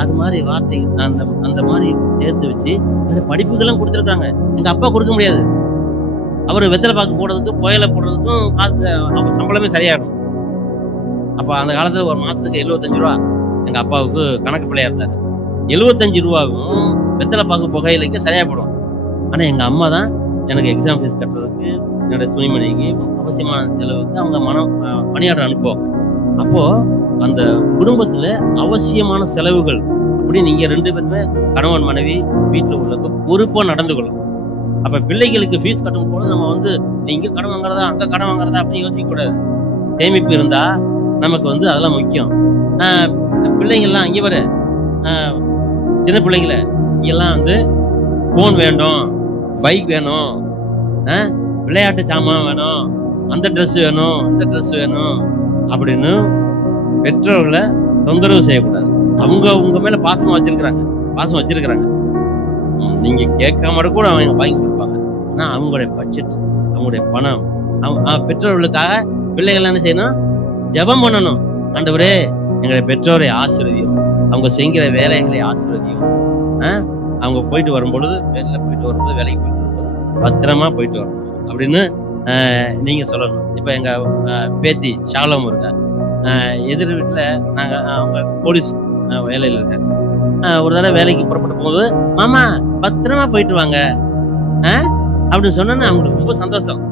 அது மாதிரி வார்த்தை அந்த மாதிரி சேர்த்து வச்சு படிப்புக்கெல்லாம் கொடுத்துருக்காங்க. எங்க அப்பா கொடுக்க முடியாது. அவரு வெத்தலை பாக்கு போடுறதுக்கும் புயலை போடுறதுக்கும் காசு, அவர் சம்பளமே சரியாகும். அப்ப அந்த காலத்துல ஒரு மாசத்துக்கு 75 ரூபா எங்க அப்பாவுக்கு கணக்கு பிள்ளையா இருந்தாரு. 75 ரூபாவும் வெத்தலை பாக்கு புகையிலைக்கு சரியா போடும். ஆனா எங்க அம்மா தான் எனக்கு எக்ஸாம் ஃபீஸ் கட்டுறதுக்கு, என்னுடைய துணிமணிக்கு, அவசியமான செலவுக்கு அவங்க பணியாளர் அனுப்புவாங்க. அப்போ அந்த குடும்பத்துல அவசியமான செலவுகள் அப்படி நீங்க 2 பேருமே கணவன் மனைவி வீட்டுல உள்ளது பொறுப்பா நடந்து கொள்ளணும். அப்ப பிள்ளைகளுக்கு ஃபீஸ் கட்டும் போது நம்ம வந்து இங்க கடன் வாங்குறதா அங்க கடன் வாங்குறதா அப்படின்னு யோசிக்க கூடாது. சேமிப்பு இருந்தா நமக்கு வந்து அதெல்லாம் முக்கியம். பிள்ளைங்கள்லாம் இங்க வர சின்ன பிள்ளைங்கள இங்கெல்லாம் வந்து போன் வேணும், பைக் வேணும், விளையாட்டு சாமான் வேணும், அந்த ட்ரெஸ் வேணும், இந்த ட்ரெஸ் வேணும் அப்படின்னு பெற்றோர்களை தொந்தரவு செய்யக்கூடாது. அவங்க உங்க மேல பாசம் வச்சிருக்கிறாங்க. நீங்க கேட்காம கூட அவங்க வாங்கி கொடுப்பாங்க. ஆனா அவங்களுடைய பட்ஜெட், அவங்களுடைய பணம், பெற்றோர்களுக்காக பிள்ளைகள் என்ன செய்யணும்? ஜெபம் பண்ணணும். ஆண்டவரே எங்களுடைய பெற்றோரை ஆசீர்வதியும், அவங்க செய்கிற வேலைகளை ஆசீர்வதியும், அவங்க போயிட்டு வரும்பொழுது, வெளில போயிட்டு வரும்போது, வேலைக்கு போயிட்டு வரும்போது பத்திரமா போயிட்டு வரணும் அப்படின்னு நீங்க சொல்லணும். இப்ப எங்க பேத்தி ஷாலம் இருக்கா, எதிர் வீட்டுல நாங்க அவங்க போலீஸ் வேலையில இருக்காங்க. ஒரு தடவை வேலைக்கு புறப்பட்டு போகும்போது, மாமா பத்திரமா போயிட்டு வாங்க அப்படின்னு சொன்னா அவங்களுக்கு ரொம்ப சந்தோஷம்.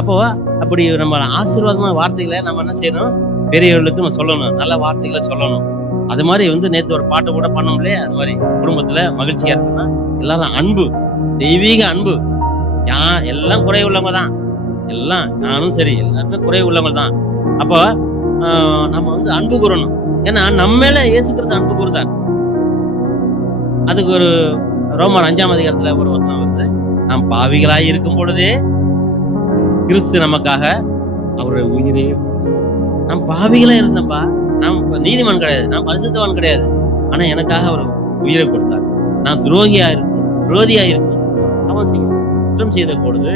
அப்போ அப்படி நம்ம ஆசீர்வாதமான வார்த்தைகளை நம்ம என்ன செய்யணும்? பெரியவர்களுக்கு நம்ம சொல்லணும், நல்ல வார்த்தைகளை சொல்லணும். அது மாதிரி வந்து நேற்று ஒரு பாட்டு கூட பண்ணோம்லையே, அது மாதிரி குடும்பத்துல மகிழ்ச்சியா இருக்குன்னா எல்லாரும் அன்பு, தெய்வீக அன்பு. எல்லாம் குறை உள்ளவங்க தான், எல்லாம் நானும் சரி எல்லாருமே குறை உள்ளவங்க தான். அப்போ நம்ம வந்து அன்பு கூறணும். ஏன்னா நம்ம மேல இயேசு கிறிஸ்து அன்பு கூறுதார். அதுக்கு ஒரு ரோமர் 5ஆம் அதிகாரத்துல ஒரு வசனம் வருது, நாம் பாவிகளாய் இருக்கும் பொழுதே கிறிஸ்து நமக்காக அவருடைய உயிரே. நாம் பாவிகளா இருந்தப்பா, நாம் நீதிமான் கிடையாது, நான் பரிசுத்தவான் கிடையாது. ஆனா எனக்காக அவர் உயிரை கொடுத்தார். நான் துரோகியா இருக்கும் அவன் செய்ய குற்றம் செய்த பொழுது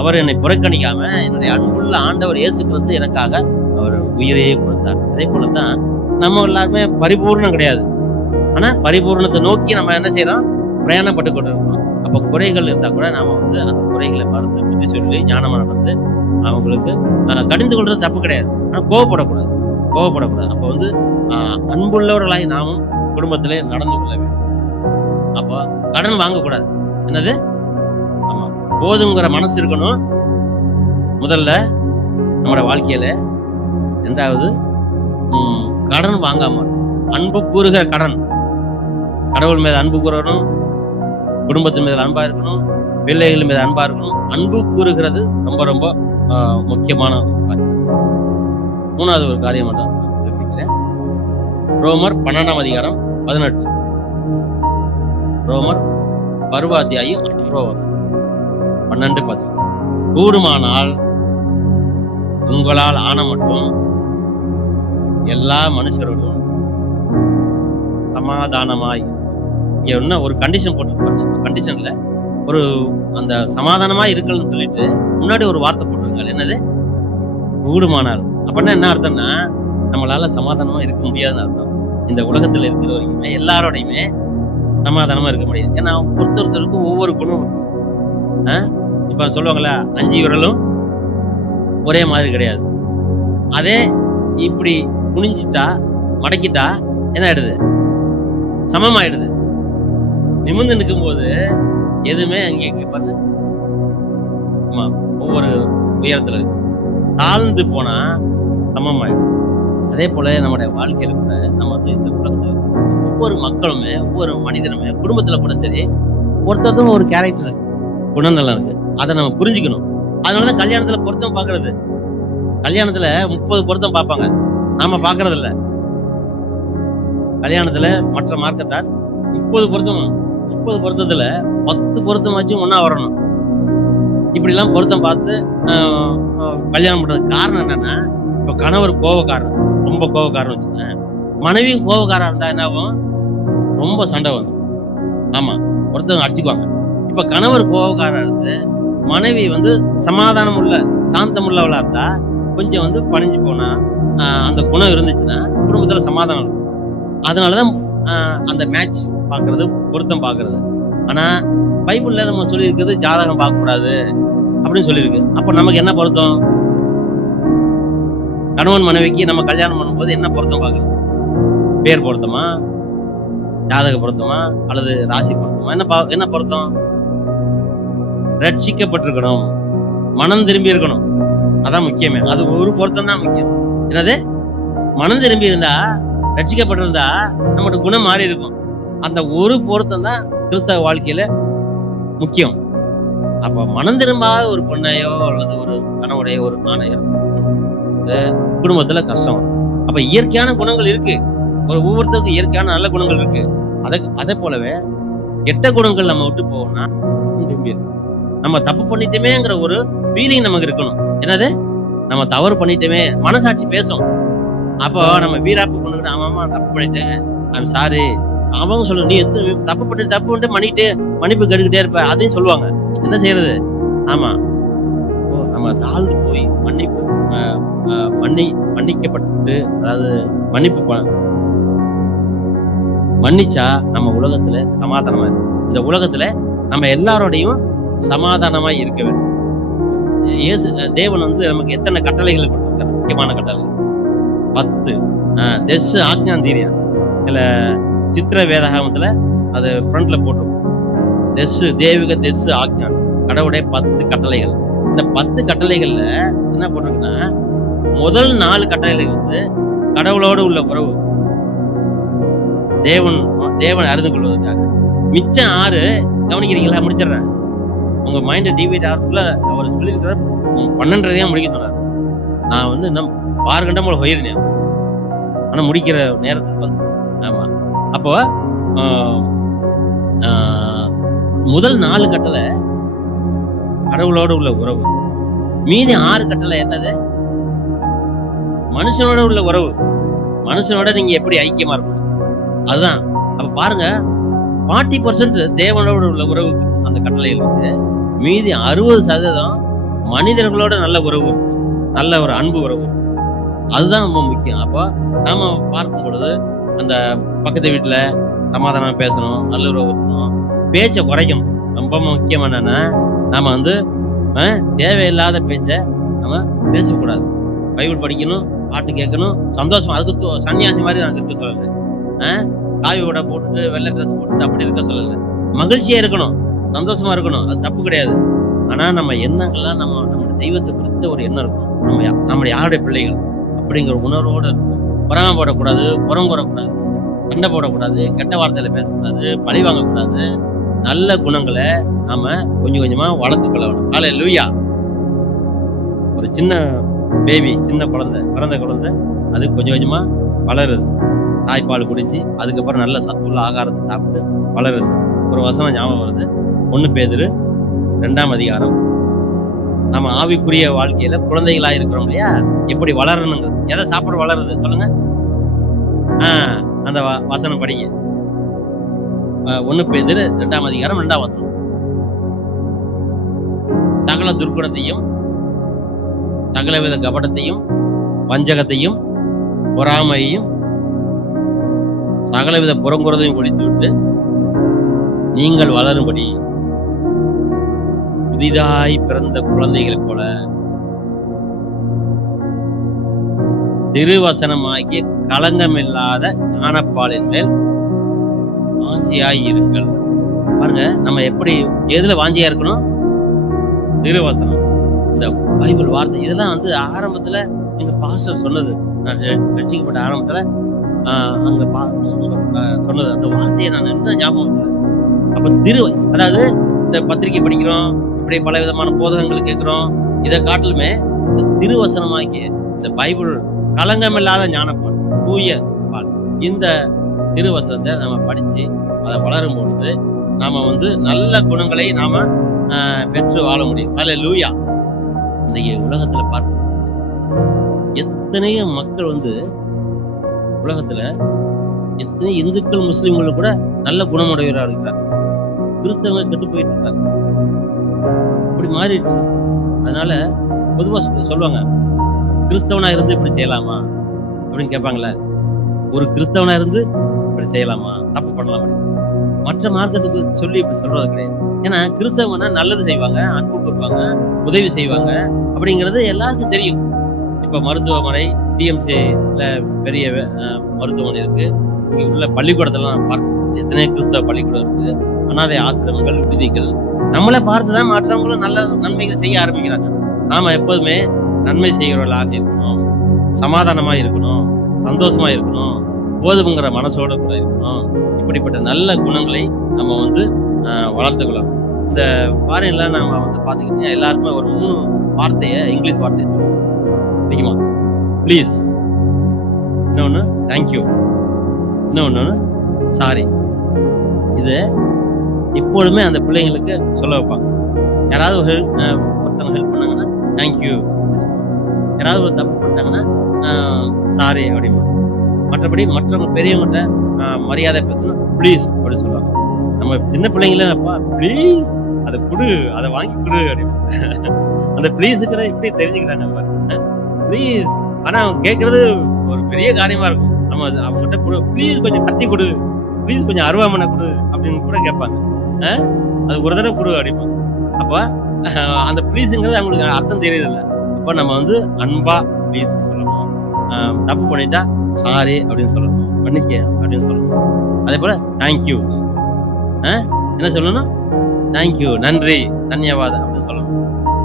அவர் என்னை புறக்கணிக்காம என்னுடைய அன்புள்ள ஆண்டவர் இயேசு கிறிஸ்து எனக்காக அவர் உயிரையே கொடுத்தார். அதே போலதான் நம்ம எல்லாருமே பரிபூர்ணம் கிடையாது. ஆனா பரிபூர்ணத்தை நோக்கி நம்ம என்ன செய்யறோம்? பிரயாணப்பட்டு கொண்டு இருக்கோம். அப்ப குறைகள் இருந்தா கூட நாம வந்து அந்த குறைகளை மறந்து புத்தி சொல்லி ஞானமா நடந்து அவங்களுக்கு கடிந்து கொள்றது தப்பு கிடையாது. ஆனா கோவப்படக்கூடாது. அப்ப வந்து அன்புள்ளவர்களாய் நாமும் குடும்பத்திலே நடந்து கொள்ள வேண்டும். அப்போ கடன் வாங்கக்கூடாது. என்னது? ஆமா, போதுங்கிற மனசு இருக்கணும் முதல்ல நம்மளோட வாழ்க்கையில. இரண்டாவது, கடன் வாங்காம அன்பு கூறுகிற கடன். கடவுள் மீது அன்பு கூறணும், குடும்பத்தின் மீது அன்பா இருக்கணும், பிள்ளைகள் மீது அன்பா இருக்கணும். அன்பு கூறுகிறது ரொம்ப ரொம்ப முக்கியமான ஒரு காரியம். மூணாவது ஒரு காரியம் மட்டும் நான் சொல்லி முடிக்கிறேன். ரோமர் 12:18. ரோமர் 12:18. கூடுமானால் உங்களால் ஆன மட்டும் எல்லா மனுஷரோடும் சமாதானமாய். இங்க என்ன ஒரு கண்டிஷன் போட்டுருப்பாங்க. கண்டிஷன்ல ஒரு அந்த சமாதானமா இருக்குன்னு சொல்லிட்டு முன்னாடி ஒரு வார்த்தை போட்டிருக்காங்க. என்னது? கூடுமானால். அப்படின்னா என்ன அர்த்தம்னா, நம்மளால சமாதானமா இருக்க முடியாதுன்னு அர்த்தம். இந்த உலகத்துல இருக்கிறவரைக்குமே எல்லாரோடையுமே சமாதானமா இருக்க முடியாது. ஏன்னா ஒருத்தருக்கும் ஒவ்வொரு குணம் இருக்கு. இப்ப சொல்லுவாங்கல்ல, 5 விரலும் ஒரே மாதிரி கிடையாது. அதே இப்படி குனிஞ்சிட்டா மடக்கிட்டா என்ன ஆயிடுது? சமமாயிடுது. நிமிர்ந்து நிற்கும் போது எதுவுமே அங்கே பார்த்து ஒவ்வொரு உயரத்துல இருக்கு. தாழ்ந்து போனா சமமாயிடும். அதே போல நம்முடைய வாழ்க்கையில கூட நம்ம வந்து இந்த உலகத்துல ஒவ்வொரு மக்களுமே, ஒவ்வொரு மனிதனுமே, குடும்பத்துல கூட சரி, ஒருத்தருக்கும் ஒரு கேரக்டர் குணநலம் இருக்கு. அதை நம்ம புரிஞ்சுக்கணும். அதனாலதான் கல்யாணத்துல பொருத்தம் பாக்குறது. கல்யாணத்துல 30 பொருத்தம் பார்ப்பாங்க, நாம பாக்குறது இல்ல. கல்யாணத்துல மற்ற மார்க்கத்தார் 30 பொருத்தத்துல 10 பொருத்தமாச்சும் ஒன்னா வரணும். இப்படி எல்லாம் பொருத்தம் பார்த்து கல்யாணம் பண்றது காரணம் என்னன்னா, இப்ப கணவர் கோபக்காரன், ரொம்ப கோபக்காரன் வச்சுக்கோங்க, மனைவியும் கோபக்காரா இருந்தா என்ன ஆகும்? ரொம்ப சண்டை வரும். ஆமா, ஒருத்தவங்க அடிச்சுக்குவாங்க. இப்ப கணவர் கோபக்காரா இருந்து மனைவி வந்து சமாதானம் உள்ள சாந்தம் உள்ளவளா இருந்தா, கொஞ்சம் வந்து பணிஞ்சு போனா, அந்த குணம் இருந்துச்சுன்னா குடும்பத்துல சமாதானம் இருக்கும். அதனாலதான் அந்த மேட்ச் பாக்குறது, பொருத்தம் பாக்குறது. ஆனா பைபிள்ல நம்ம சொல்லியிருக்கிறது ஜாதகம் பார்க்க கூடாது அப்படின்னு சொல்லியிருக்கு. அப்ப நமக்கு என்ன பொருத்தம்? கணவன் மனைவிக்கு நம்ம கல்யாணம் பண்ணும்போது என்ன பொருத்தம் பாக்குறது? பேர் பொருத்தமா, ஜாதக பொருத்தமா, அல்லது ராசி பொருத்தமா? என்ன பொருத்தம்? ரட்சிக்கப்பட்டிருக்கணும், மனம் திரும்பி இருக்கணும். அதான் முக்கியமே. அது ஒரு பொருத்தம் தான் முக்கியம். என்னது? மனம் திரும்பி இருந்தா, ரட்சிக்கப்பட்டிருந்தா நம்மளோட குணம் மாறி இருக்கும். அந்த ஒரு பொருத்தம் தான் கிறிஸ்தவ வாழ்க்கையில முக்கியம். அப்ப மனம் திரும்பாத ஒரு பொண்ணையோ அல்லது ஒரு கணவனையோ ஒரு ஆணையோ குடும்பத்துல கஷ்டம். அப்ப இயற்கையான குணங்கள் இருக்கு, ஒவ்வொருத்தருக்கும் இயற்கையான நல்ல குணங்கள் இருக்கு. அதே போலவே கெட்ட குணங்கள் நம்ம விட்டு போவோம்னா நம்ம தப்பு பண்ணிட்டோமேங்கிற ஒரு ஃபீலிங் நமக்கு இருக்கணும். என்னது? நம்ம தவறு பண்ணிட்டோமே, மனசாட்சி பேசும். அப்போ நம்ம வீராப்பு கொண்டுக்கிட்டு, ஆமாமா தப்பு பண்ணிட்டேன், ஐம் சாரி, அவங்க சொல்லு, நீ தப்பு பண்ணிட்டு மன்னிப்பு கேட்டுக்கிட்டே இருப்ப, அதையும் சொல்லுவாங்க. என்ன செய்யறது? ஆமா, நம்ம தாழ்ந்து போய் மன்னிக்கப்பட்டு, அதாவது மன்னிச்சா நம்ம உலகத்துல சமாதானமா இருக்கும். இந்த உலகத்துல நம்ம எல்லாரோடையும் சமாதானமா இருக்க வேண்டும். தேவன் வந்து நமக்கு எத்தனை கட்டளைகளை கொடுத்திருக்காரு? முக்கியமான கட்டளை 10. தெஸ் ஆக்ஞாந்தீரியா இல்ல சித்திர வேதாகமத்துல அது ஃப்ரண்ட்ல போட்டிருக்கும். தேவிக தெஸ் ஆக்ஞா, கடவுளுடைய 10 கட்டளைகள். இந்த 10 கட்டளைகள்ல என்ன போட்டிருக்குன்னா, முதல் 4 கட்டளைகள் வந்து கடவுளோடு உள்ள உறவு, தேவன் அறிந்து கொள்வதற்காக. மிச்சம் 6 கவனிக்கிறீங்களா? முடிச்சிடுறேன். உங்க மைண்ட் டிவைட் ஆகிறதுக்குள்ள அவர் சொல்லியிருக்கிற 12:30 முடிக்க சொன்னார். நான் வந்து இன்னும் 6 கண்டம் போல போயிருந்தேன், ஆனா முடிக்கிற நேரத்துக்கு வந்து. ஆமா, அப்போ முதல் 4 கட்டளை கடவுளோடு உள்ள உறவு. மீதி 6 கட்டளை என்னது? மனுஷனோட உள்ள உறவு. மனுஷனோட நீங்க எப்படி ஐக்கியமா இருக்கணும், அதுதான். அப்ப பாருங்க, 40% தேவனோடு உள்ள உறவு அந்த கட்டளையில் இருக்கு. மீதி 60% மனிதர்களோட நல்ல உறவு, நல்ல ஒரு அன்பு உறவு. அதுதான் ரொம்ப முக்கியம். அப்போ நாம பார்க்கும் பொழுது அந்த பக்கத்து வீட்டுல சமாதானமா பேசணும், நல்ல உறவு இருக்கணும், பேச்சை குறைக்கணும். ரொம்ப முக்கியம் என்னன்னா, நாம வந்து தேவையில்லாத பேச்சை நம்ம பேசக்கூடாது. பைபிள் படிக்கணும், பாட்டு கேட்கணும், சந்தோஷமா. அதுக்கு சன்னியாசி மாதிரி நான் இருக்க சொல்லலை. காவி உடை போட்டுட்டு வெள்ளை ட்ரெஸ் போட்டுட்டு அப்படி இருக்க சொல்லலை. மகிழ்ச்சியா இருக்கணும், சந்தோஷமா இருக்கணும், அது தப்பு கிடையாது. ஆனா நம்ம எண்ணங்கள்லாம் நம்மளுடைய தெய்வத்தை குறித்த ஒரு எண்ணம் இருக்கும். நம்முடைய யாருடைய பிள்ளைகள் அப்படிங்கிற உணர்வோடு இருக்கும். பொறாமை போடக்கூடாது, புறம் கூறக்கூடாது, சண்டை போடக்கூடாது, கெட்ட வார்த்தையில பேசக்கூடாது, பழி வாங்கக்கூடாது. நல்ல குணங்களை நாம கொஞ்சம் கொஞ்சமா வளர்த்துக்கொள்ள வேணும். ஹல்லேலூயா. ஒரு சின்ன பேபி, சின்ன பிறந்த குழந்தை அது கொஞ்சம் கொஞ்சமா வளருது. தாய்ப்பால் குடிச்சு அதுக்கப்புறம் நல்ல சத்துள்ள ஆகாரத்தை சாப்பிட்டு வளருது. ஒரு வசனம் ஞாபகம் வருது, 1 பேதுரு 2ஆம் அதிகாரம். நம்ம ஆவிக்குரிய வாழ்க்கையில குழந்தைகளா இருக்கிறோம் இல்லையா, எப்படி வளரணுங்கிறது. எதை சாப்பிட வளருது சொல்லுங்க? அந்த வசனம் படிங்க. 1 பேதுரு 2ஆம் அதிகாரம் 2ஆம் வசனம். சகல துர்க்குணத்தையும், சகலவித கபடத்தையும், வஞ்சகத்தையும், பொறாமையையும், சகலவித புறங்குறதையும் ஒழித்து விட்டு நீங்கள் வளரும்படி புதிதாய் பிறந்த குழந்தைகளைப் போல திருவசனமாகிய களங்கமில்லாத ஞானப்பாலின் மேல் வாஞ்சியாய் இருங்கள். பாருங்க, நம்ம எப்படி எதுல வாஞ்சியா இருக்கணும்? திருவசனம், இந்த பைபிள் வார்த்தை. இதெல்லாம் ஆரம்பத்துல எங்க பாஸ்டர் சொன்னது. நான் ரட்சிக்கப்பட்ட ஆரம்பத்துல அங்க சொன்னது. அந்த வார்த்தையை நான் என்ன ஞாபகம் வச்சேன். அப்ப அதாவது இந்த பத்திரிகை படிக்கிறோம், இப்படி பல விதமான போதகங்கள் கேட்கிறோம். இதை காட்டிலுமே இந்த திருவசனமாகிய இந்த பைபிள் களங்கமில்லாத ஞானப்பால், தூய பால், இந்த திருவசனத்தை நம்ம படிச்சு அதை வளரும் பொழுது நாம நல்ல குணங்களை நாம பெற்று வாழ முடியும். ஹல்லேலூயா. இன்னைக்கு உலகத்துல பார்க்க எத்தனையோ மக்கள் உலகத்துல எத்தனை இந்துக்கள், முஸ்லிம்கள் கூட நல்ல குணமுடையவராக இருக்கிறாங்க. கிறிஸ்தவங்க கெட்டு போயிட்டு இருக்காங்க. இப்படி மாறிடுச்சு. அதனால பொதுவா சொல்லுவாங்க, கிறிஸ்தவனா இருந்து இப்படி செய்யலாமா அப்படின்னு கேட்பாங்களே. ஒரு கிறிஸ்தவனா இருந்து இப்படி செய்யலாமா, தப்பு பண்ணலாம் அப்படின்னு மற்ற மார்க்கத்துக்கு சொல்லி இப்படி சொல்றது கிடையாது. ஏன்னா கிறிஸ்தவனா நல்லது செய்வாங்க, அன்பு கொடுப்பாங்க, உதவி செய்வாங்க அப்படிங்கிறது எல்லாருக்கும் தெரியும். இப்ப மருத்துவமனை, சிஎம்சில பெரிய மருத்துவமனை இருக்கு. இங்க உள்ள பள்ளிக்கூடத்தெல்லாம் பார்க்க எத்தனை கிறிஸ்தவ பள்ளிக்கூடம் இருக்கு, அனாதை ஆசிரமங்கள், விதிகள். நம்மளை பார்த்துதான் மற்றவங்களும் நல்ல நன்மைகள் செய்ய ஆரம்பிக்கிறாங்க. நாம எப்போதுமே நன்மை செய்கிறவர்களாக இருக்கணும், சமாதானமா இருக்கணும், சந்தோஷமா இருக்கணும், போதுங்கிற மனசோட கூட இருக்கணும். இப்படிப்பட்ட நல்ல குணங்களை நம்ம வளர்த்துக்கலாம். இந்த ஃபாரின்ல நம்ம பாத்துக்கிட்டீங்கன்னா எல்லாருக்குமே ஒரு 3 வார்த்தையை, இங்கிலீஷ் வார்த்தையை சொல்லுவோம். தெரியுமா? ப்ளீஸ், இன்னொன்னு தேங்க்யூ, இன்னொன்னு சாரி. இது எப்பொழுதுமே அந்த பிள்ளைங்களுக்கு சொல்ல வைப்பாங்க. யாராவது ஒருத்தவங்க ஹெல்ப் பண்ணாங்கன்னா தேங்க்யூ, யாராவது ஒரு தப்பு பண்ணிட்டாங்கன்னா சாரி அப்படிமா. மற்றபடி மற்றவங்க பெரியவங்கள்ட்ட மரியாதை பேசணும், ப்ளீஸ் அப்படின்னு சொல்லுவாங்க. நம்ம சின்ன பிள்ளைங்களப்பா ப்ளீஸ் அதை கொடு, அதை வாங்கி கொடு அப்படின்னு. அந்த ப்ளீஸுக்கிற இப்படி தெரிஞ்சுக்கிறாங்க ப்ளீஸ். ஆனா அவங்க கேட்கறது ஒரு பெரிய காரியமா இருக்கும். நம்ம அவங்ககிட்ட கொடு, ப்ளீஸ் கொஞ்சம் கத்தி கொடு, ப்ளீஸ் கொஞ்சம் அருவாமனை கொடு அப்படின்னு கூட கேட்பாங்க. அது ஒரு தடவை கொடு அப்படிப்பாங்க. அப்ப அந்த ப்ளீஸுங்கிறது அவங்களுக்கு அர்த்தம் தெரியுது இல்லை. அப்ப நம்ம அன்பா ப்ளீஸ் சொல்லணும். தப்பு பண்ணிட்டா சாரி அப்படின்னு சொல்லணும், பண்ணிக்க அப்படின்னு சொல்லணும். அதே போல தேங்க்யூ, என்ன சொல்லணும்? தேங்க்யூ, நன்றி, தன்யவாதம் அப்படின்னு சொல்லணும்.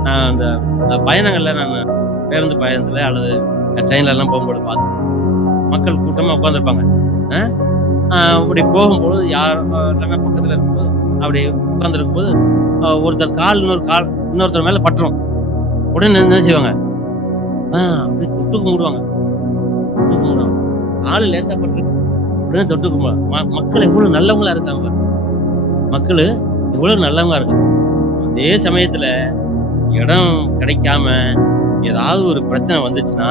நான் அந்த பயணங்கள்ல, நான் பேருந்து பயணத்துல அல்லது ட்ரெயின்ல எல்லாம் போகும்போது பார்த்து மக்கள் கூட்டமா உட்காந்துருப்பாங்க. அப்படி போகும்போது யார் இல்லைன்னா பக்கத்துல இருக்கும்போது அப்படி உட்காந்துருக்கும் போது ஒருத்தர் கால் இன்னொருத்தர் மேல பட்டுரும். உடனே என்ன செய்வாங்க? அப்படி தொட்டு கும்பிடுவாங்க. ஆளு லேசா பட்டு உடனே தொட்டு கும்பிடுவாங்க. மக்கள் எவ்வளவு நல்லவங்களா இருக்காங்க, மக்கள் எவ்வளவு நல்லவங்களா இருக்காங்க. அதே சமயத்துல இடம் கிடைக்காம ஏதாவது ஒரு பிரச்சனை வந்துச்சுன்னா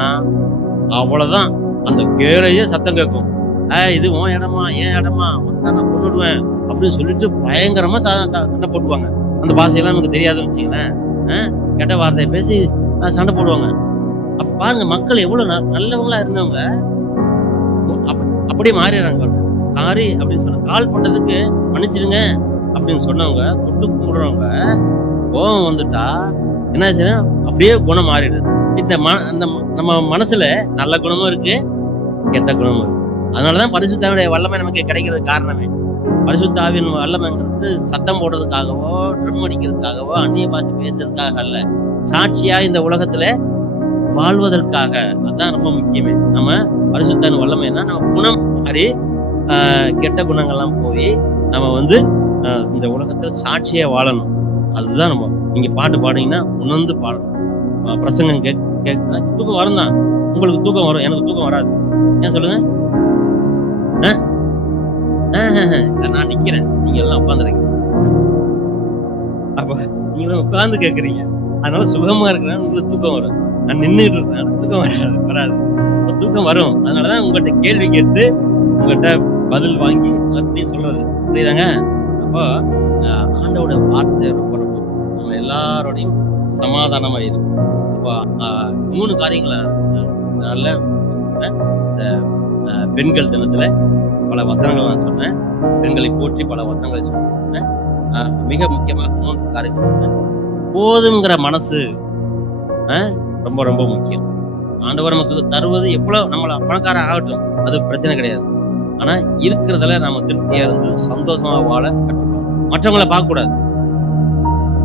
அவ்வளவுதான், அந்த கேரையே சத்தம் கேட்கும். இது உன் இடமா, ஏன் இடமா, வந்தா நான் கொண்டுடுவேன் அப்படின்னு சொல்லிட்டு பயங்கரமா சண்டை போட்டுவாங்க. அந்த பாஷையெல்லாம் நமக்கு தெரியாதுன்னு வச்சுங்களேன். கெட்ட வார்த்தையை பேசி சண்டை போடுவாங்க. அப்ப பாருங்க, மக்கள் எவ்வளவு நல்லவங்களா இருந்தவங்க அப்படியே மாறிடுறாங்க. சாரி அப்படின்னு சொன்ன, கால் பண்ணதுக்கு மன்னிச்சிருங்க அப்படின்னு சொன்னவங்க, தொட்டு கும்பிடுறவங்க கோபம் வந்துட்டா என்ன செய்யணும்? அப்படியே குணம் மாறிடுது. நம்ம மனசுல நல்ல குணமும் இருக்கு, கெட்ட குணமும் இருக்கு. அதனாலதான் பரிசுத்த ஆவியுடைய வல்லமை நமக்கு கிடைக்கிறது காரணமே. பரிசுத்த ஆவியின் வல்லமைங்கிறது சத்தம் போடுறதுக்காகவோ, ட்ரம் அடிக்கிறதுக்காகவோ, அந்நிய பாஷை பேசுறதுக்காக அல்ல. சாட்சியா இந்த உலகத்துல வாழ்வதற்காக. அதான் ரொம்ப முக்கியமே. நம்ம பரிசுத்த வல்லமைன்னா நம்ம குணம் மாறி கெட்ட குணங்கள்லாம் போய் நம்ம வந்து இந்த உலகத்துல சாட்சியா வாழணும். அதுதான் நம்ம. நீங்க பாட்டு பாடுனீங்கன்னா உணர்ந்து பாடணும். பிரசங்கம் கேட்க தூக்கம் வரும் தான். உங்களுக்கு தூக்கம் வரும், எனக்கு தூக்கம் வராது. ஏன் சொல்லுங்க? நான் நிக்கிறேன், நீங்க எல்லாம் உட்காந்துருக்கீங்க. அப்ப நீங்க உட்கார்ந்து கேட்கறீங்க, அதனால சுகமா இருக்கிறேன், உங்களுக்கு தூக்கம் வரும். நான் நின்றுட்டு இருக்கேன், தூக்கம் வராது. தூக்கம் வரும். அதனாலதான் உங்கள்கிட்ட கேள்வி கேட்டு உங்கள்கிட்ட பதில் வாங்கி எல்லாத்தையும் சொல்றது. புரியுதாங்க? அப்போ ஆண்டோட வார்த்தை நம்ம எல்லாரோடையும் சமாதானமா இருக்கும். அப்போ 3 காரியங்களை நல்ல இந்த பெண்கள் தினத்துல பல வசனங்கள் நான் சொன்னேன். பெண்களை போற்றி பல வசனங்களை சொன்னேன். மிக முக்கியமாக 3 காரியங்கள் சொன்னேன். போதுங்கிற மனசு ரொம்ப ரொம்ப முக்கியம். ஆண்டவர் நமக்கு தருவது எவ்வளவு நம்மள பணக்காரன் ஆகட்டும், அது பிரச்சனை கிடையாது. ஆனா இருக்கிறதுல நம்ம திருப்தியா இருந்து சந்தோஷமா வாழ கற்றுக்கணும். மற்றவங்களை பார்க்க கூடாது.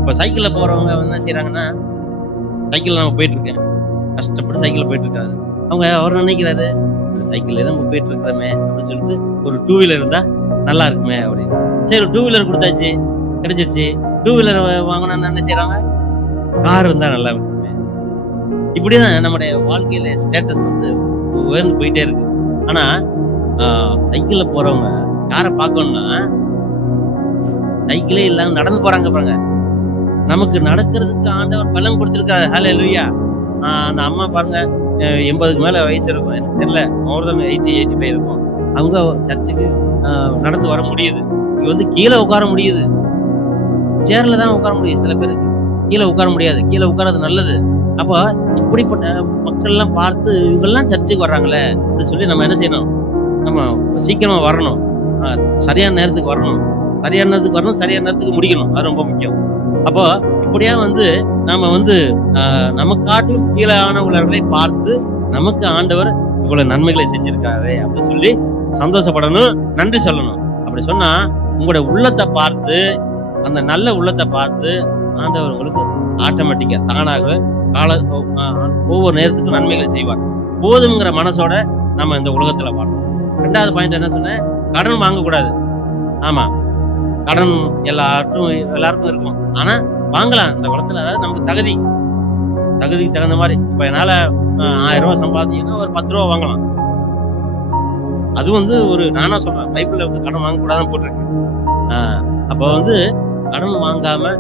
இப்ப சைக்கிள்ல போறவங்க என்ன செய்யறாங்கன்னா, சைக்கிள்ல நம்ம போயிட்டு இருக்கேன், கஷ்டப்பட்டு சைக்கிள்ல போயிட்டு இருக்காரு. அவர் நினைக்கிறாரு, இந்த சைக்கிள்ல நம்ம போயிட்டு இருக்கிறோமே அப்படின்னு சொல்லிட்டு ஒரு 2 வீலர் இருந்தா நல்லா இருக்குமே அப்படின்னு. சரி, 2 வீலர் கொடுத்தாச்சு, கிடைச்சிருச்சு. 2 வீலர் வாங்கணும்னு என்ன செய்யறாங்க, கார் இருந்தா நல்லா இருக்குமே. இப்படிதான் நம்முடைய வாழ்க்கையில ஸ்டேட்டஸ் வந்து உயர்ந்து போயிட்டே இருக்கு. ஆனா சைக்கிள்ல போறவங்க யாரை பார்க்கணும்னா, சைக்கிளே இல்லாம நடந்து போறாங்க பாருங்க. நமக்கு நடக்கிறதுக்கு ஆண்டவர் பலம் கொடுத்திருக்காரு. ஹல்லேலூயா. அந்த அம்மா பாருங்க, 80க்கு மேல வயசு இருக்கும், எனக்கு தெரியல, மோர் தென் 80-85 இருக்கும். அவங்க சர்ச்சுக்கு நடந்து வர முடியுது. இங்க வந்து கீழே உட்கார முடியுது, சேர்ல தான் உட்கார முடியும். சில பேருக்கு கீழே உட்கார முடியாது. கீழே உட்காரது நல்லது. அப்போ இப்படிப்பட்ட மக்கள் எல்லாம் பார்த்து இவங்கெல்லாம் சர்ச்சுக்கு வர்றாங்களே அப்படின்னு சொல்லி நம்ம என்ன செய்யணும், நம்ம சீக்கிரமா வரணும், சரியான நேரத்துக்கு வரணும், சரியான நேரத்துக்கு முடிக்கணும். அது ரொம்ப முக்கியம். அப்போ இப்படியா வந்து நாம வந்து நம்ம காட்டிலும் கீழான உள்ளவர்களை பார்த்து நமக்கு ஆண்டவர் இவ்வளவு நன்மைகளை செஞ்சிருக்காரு அப்படின்னு சொல்லி சந்தோஷப்படணும், நன்றி சொல்லணும். அப்படி சொன்னா உங்களோட உள்ளத்தை பார்த்து, அந்த நல்ல உள்ளத்தை பார்த்து ஆண்டவர் உங்களுக்கு ஆட்டோமேட்டிக்கா தானாக ஒவ்வொரு நேரத்துக்கும் நன்மைகளை செய்வார். போதுங்கிற மனசோட நம்ம இந்த உலகத்துல வாழணும். 2வது பாயிண்ட் என்ன சொன்னேன், கடன் வாங்கக்கூடாது. ஆமா, கடன் எல்லாருக்கும் இருக்கும். ஆனா வாங்கலாம் இந்த உலகத்துல. அதாவது நமக்கு தகுதிக்கு தகுந்த மாதிரி. இப்ப என்னால 1000 ரூபாய் சம்பாதிச்சீங்கன்னா ஒரு 10 ரூபா வாங்கலாம். அது வந்து ஒரு நானா சொல்றேன், பைபிள்ல வந்து கடன் வாங்கக்கூடாதுன்னு போட்டிருக்கேன். அப்ப வந்து கடன் வாங்காம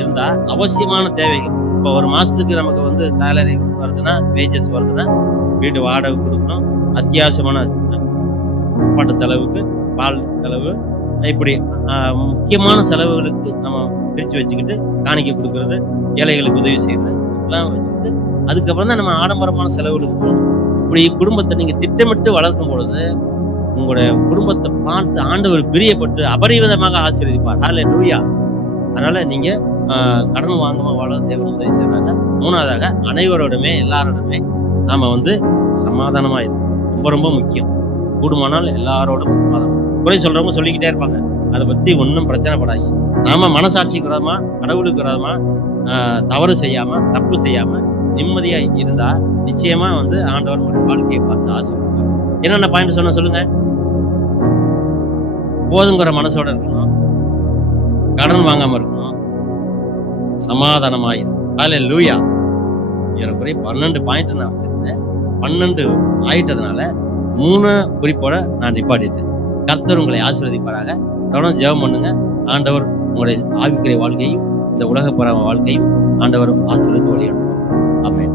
இருந்தா அவசியமான தேவைகள், இப்போ ஒரு மாசத்துக்கு நமக்கு வந்து சேலரி வருதுன்னா, வேஜஸ் வருதுன்னா, வீட்டு வாடகை கொடுக்கணும், அத்தியாவசியமான சாப்பாட்டு செலவுக்கு, பால் செலவு, இப்படி முக்கியமான செலவுகளுக்கு நம்ம பிரிச்சு வச்சுக்கிட்டு காணிக்கை கொடுக்கறது, ஏழைகளுக்கு உதவி செய்யறது, இப்படிலாம் வச்சுக்கிட்டு அதுக்கப்புறம் தான் நம்ம ஆடம்பரமான செலவுகளுக்கு போகணும். இப்படி குடும்பத்தை நீங்க திட்டமிட்டு வளர்க்கும் பொழுது உங்களுடைய குடும்பத்தை பார்த்து ஆண்டவர் பிரியப்பட்டு அபரிவிதமாக ஆசீர்வதிப்பார். ஹல்லேலூயா. அதனால நீங்க கடன் வாங்காம வாழ தேவன் உதவி செய்யறாங்க. 3வதாக அனைவரோடுமே எல்லாரோடுமே நாம வந்து சமாதானமா இருக்கும். ரொம்ப ரொம்ப முக்கியம். கூடுமானால் எல்லாரோடும் சமாதானம். குறை சொல்றவங்க சொல்லிக்கிட்டே இருப்பாங்க, அதை பத்தி ஒன்றும் பிரச்சனை படாது. நாம மனசாட்சிக்கு விரோதமா, கடவுளுக்கு விரோதமா தவறு செய்யாம, தப்பு செய்யாம நிம்மதியா இருந்தா நிச்சயமா வந்து ஆண்டவர் நம்முடைய வாழ்க்கையை பார்த்து ஆசீர்வதிப்பார். என்னென்ன பாயிண்ட் சொன்ன சொல்லுங்க. போதுங்கிற மனசோட இருக்கணும், கடன் வாங்காம இருக்கணும், சமாதானமாயிரும். ஹல்லேலூயா. ஏறக்குறைய 12 பாயிண்ட் நான் வச்சிருந்தேன். 12 ஆயிட்டதுனால 3 குறிப்போட நான் நிப்பாட்டிட்டேன். கர்த்தர் உங்களை ஆசீர்வதிப்பாராக. தொடர்ந்து ஜெபம் பண்ணுங்க. ஆண்டவர் உங்களுடைய ஆவிக்குரிய வாழ்க்கையும் இந்த உலக பரவ வாழ்க்கையும் ஆண்டவர் ஆசீர்வதித்து வழிநடத்துவார். ஆமென்.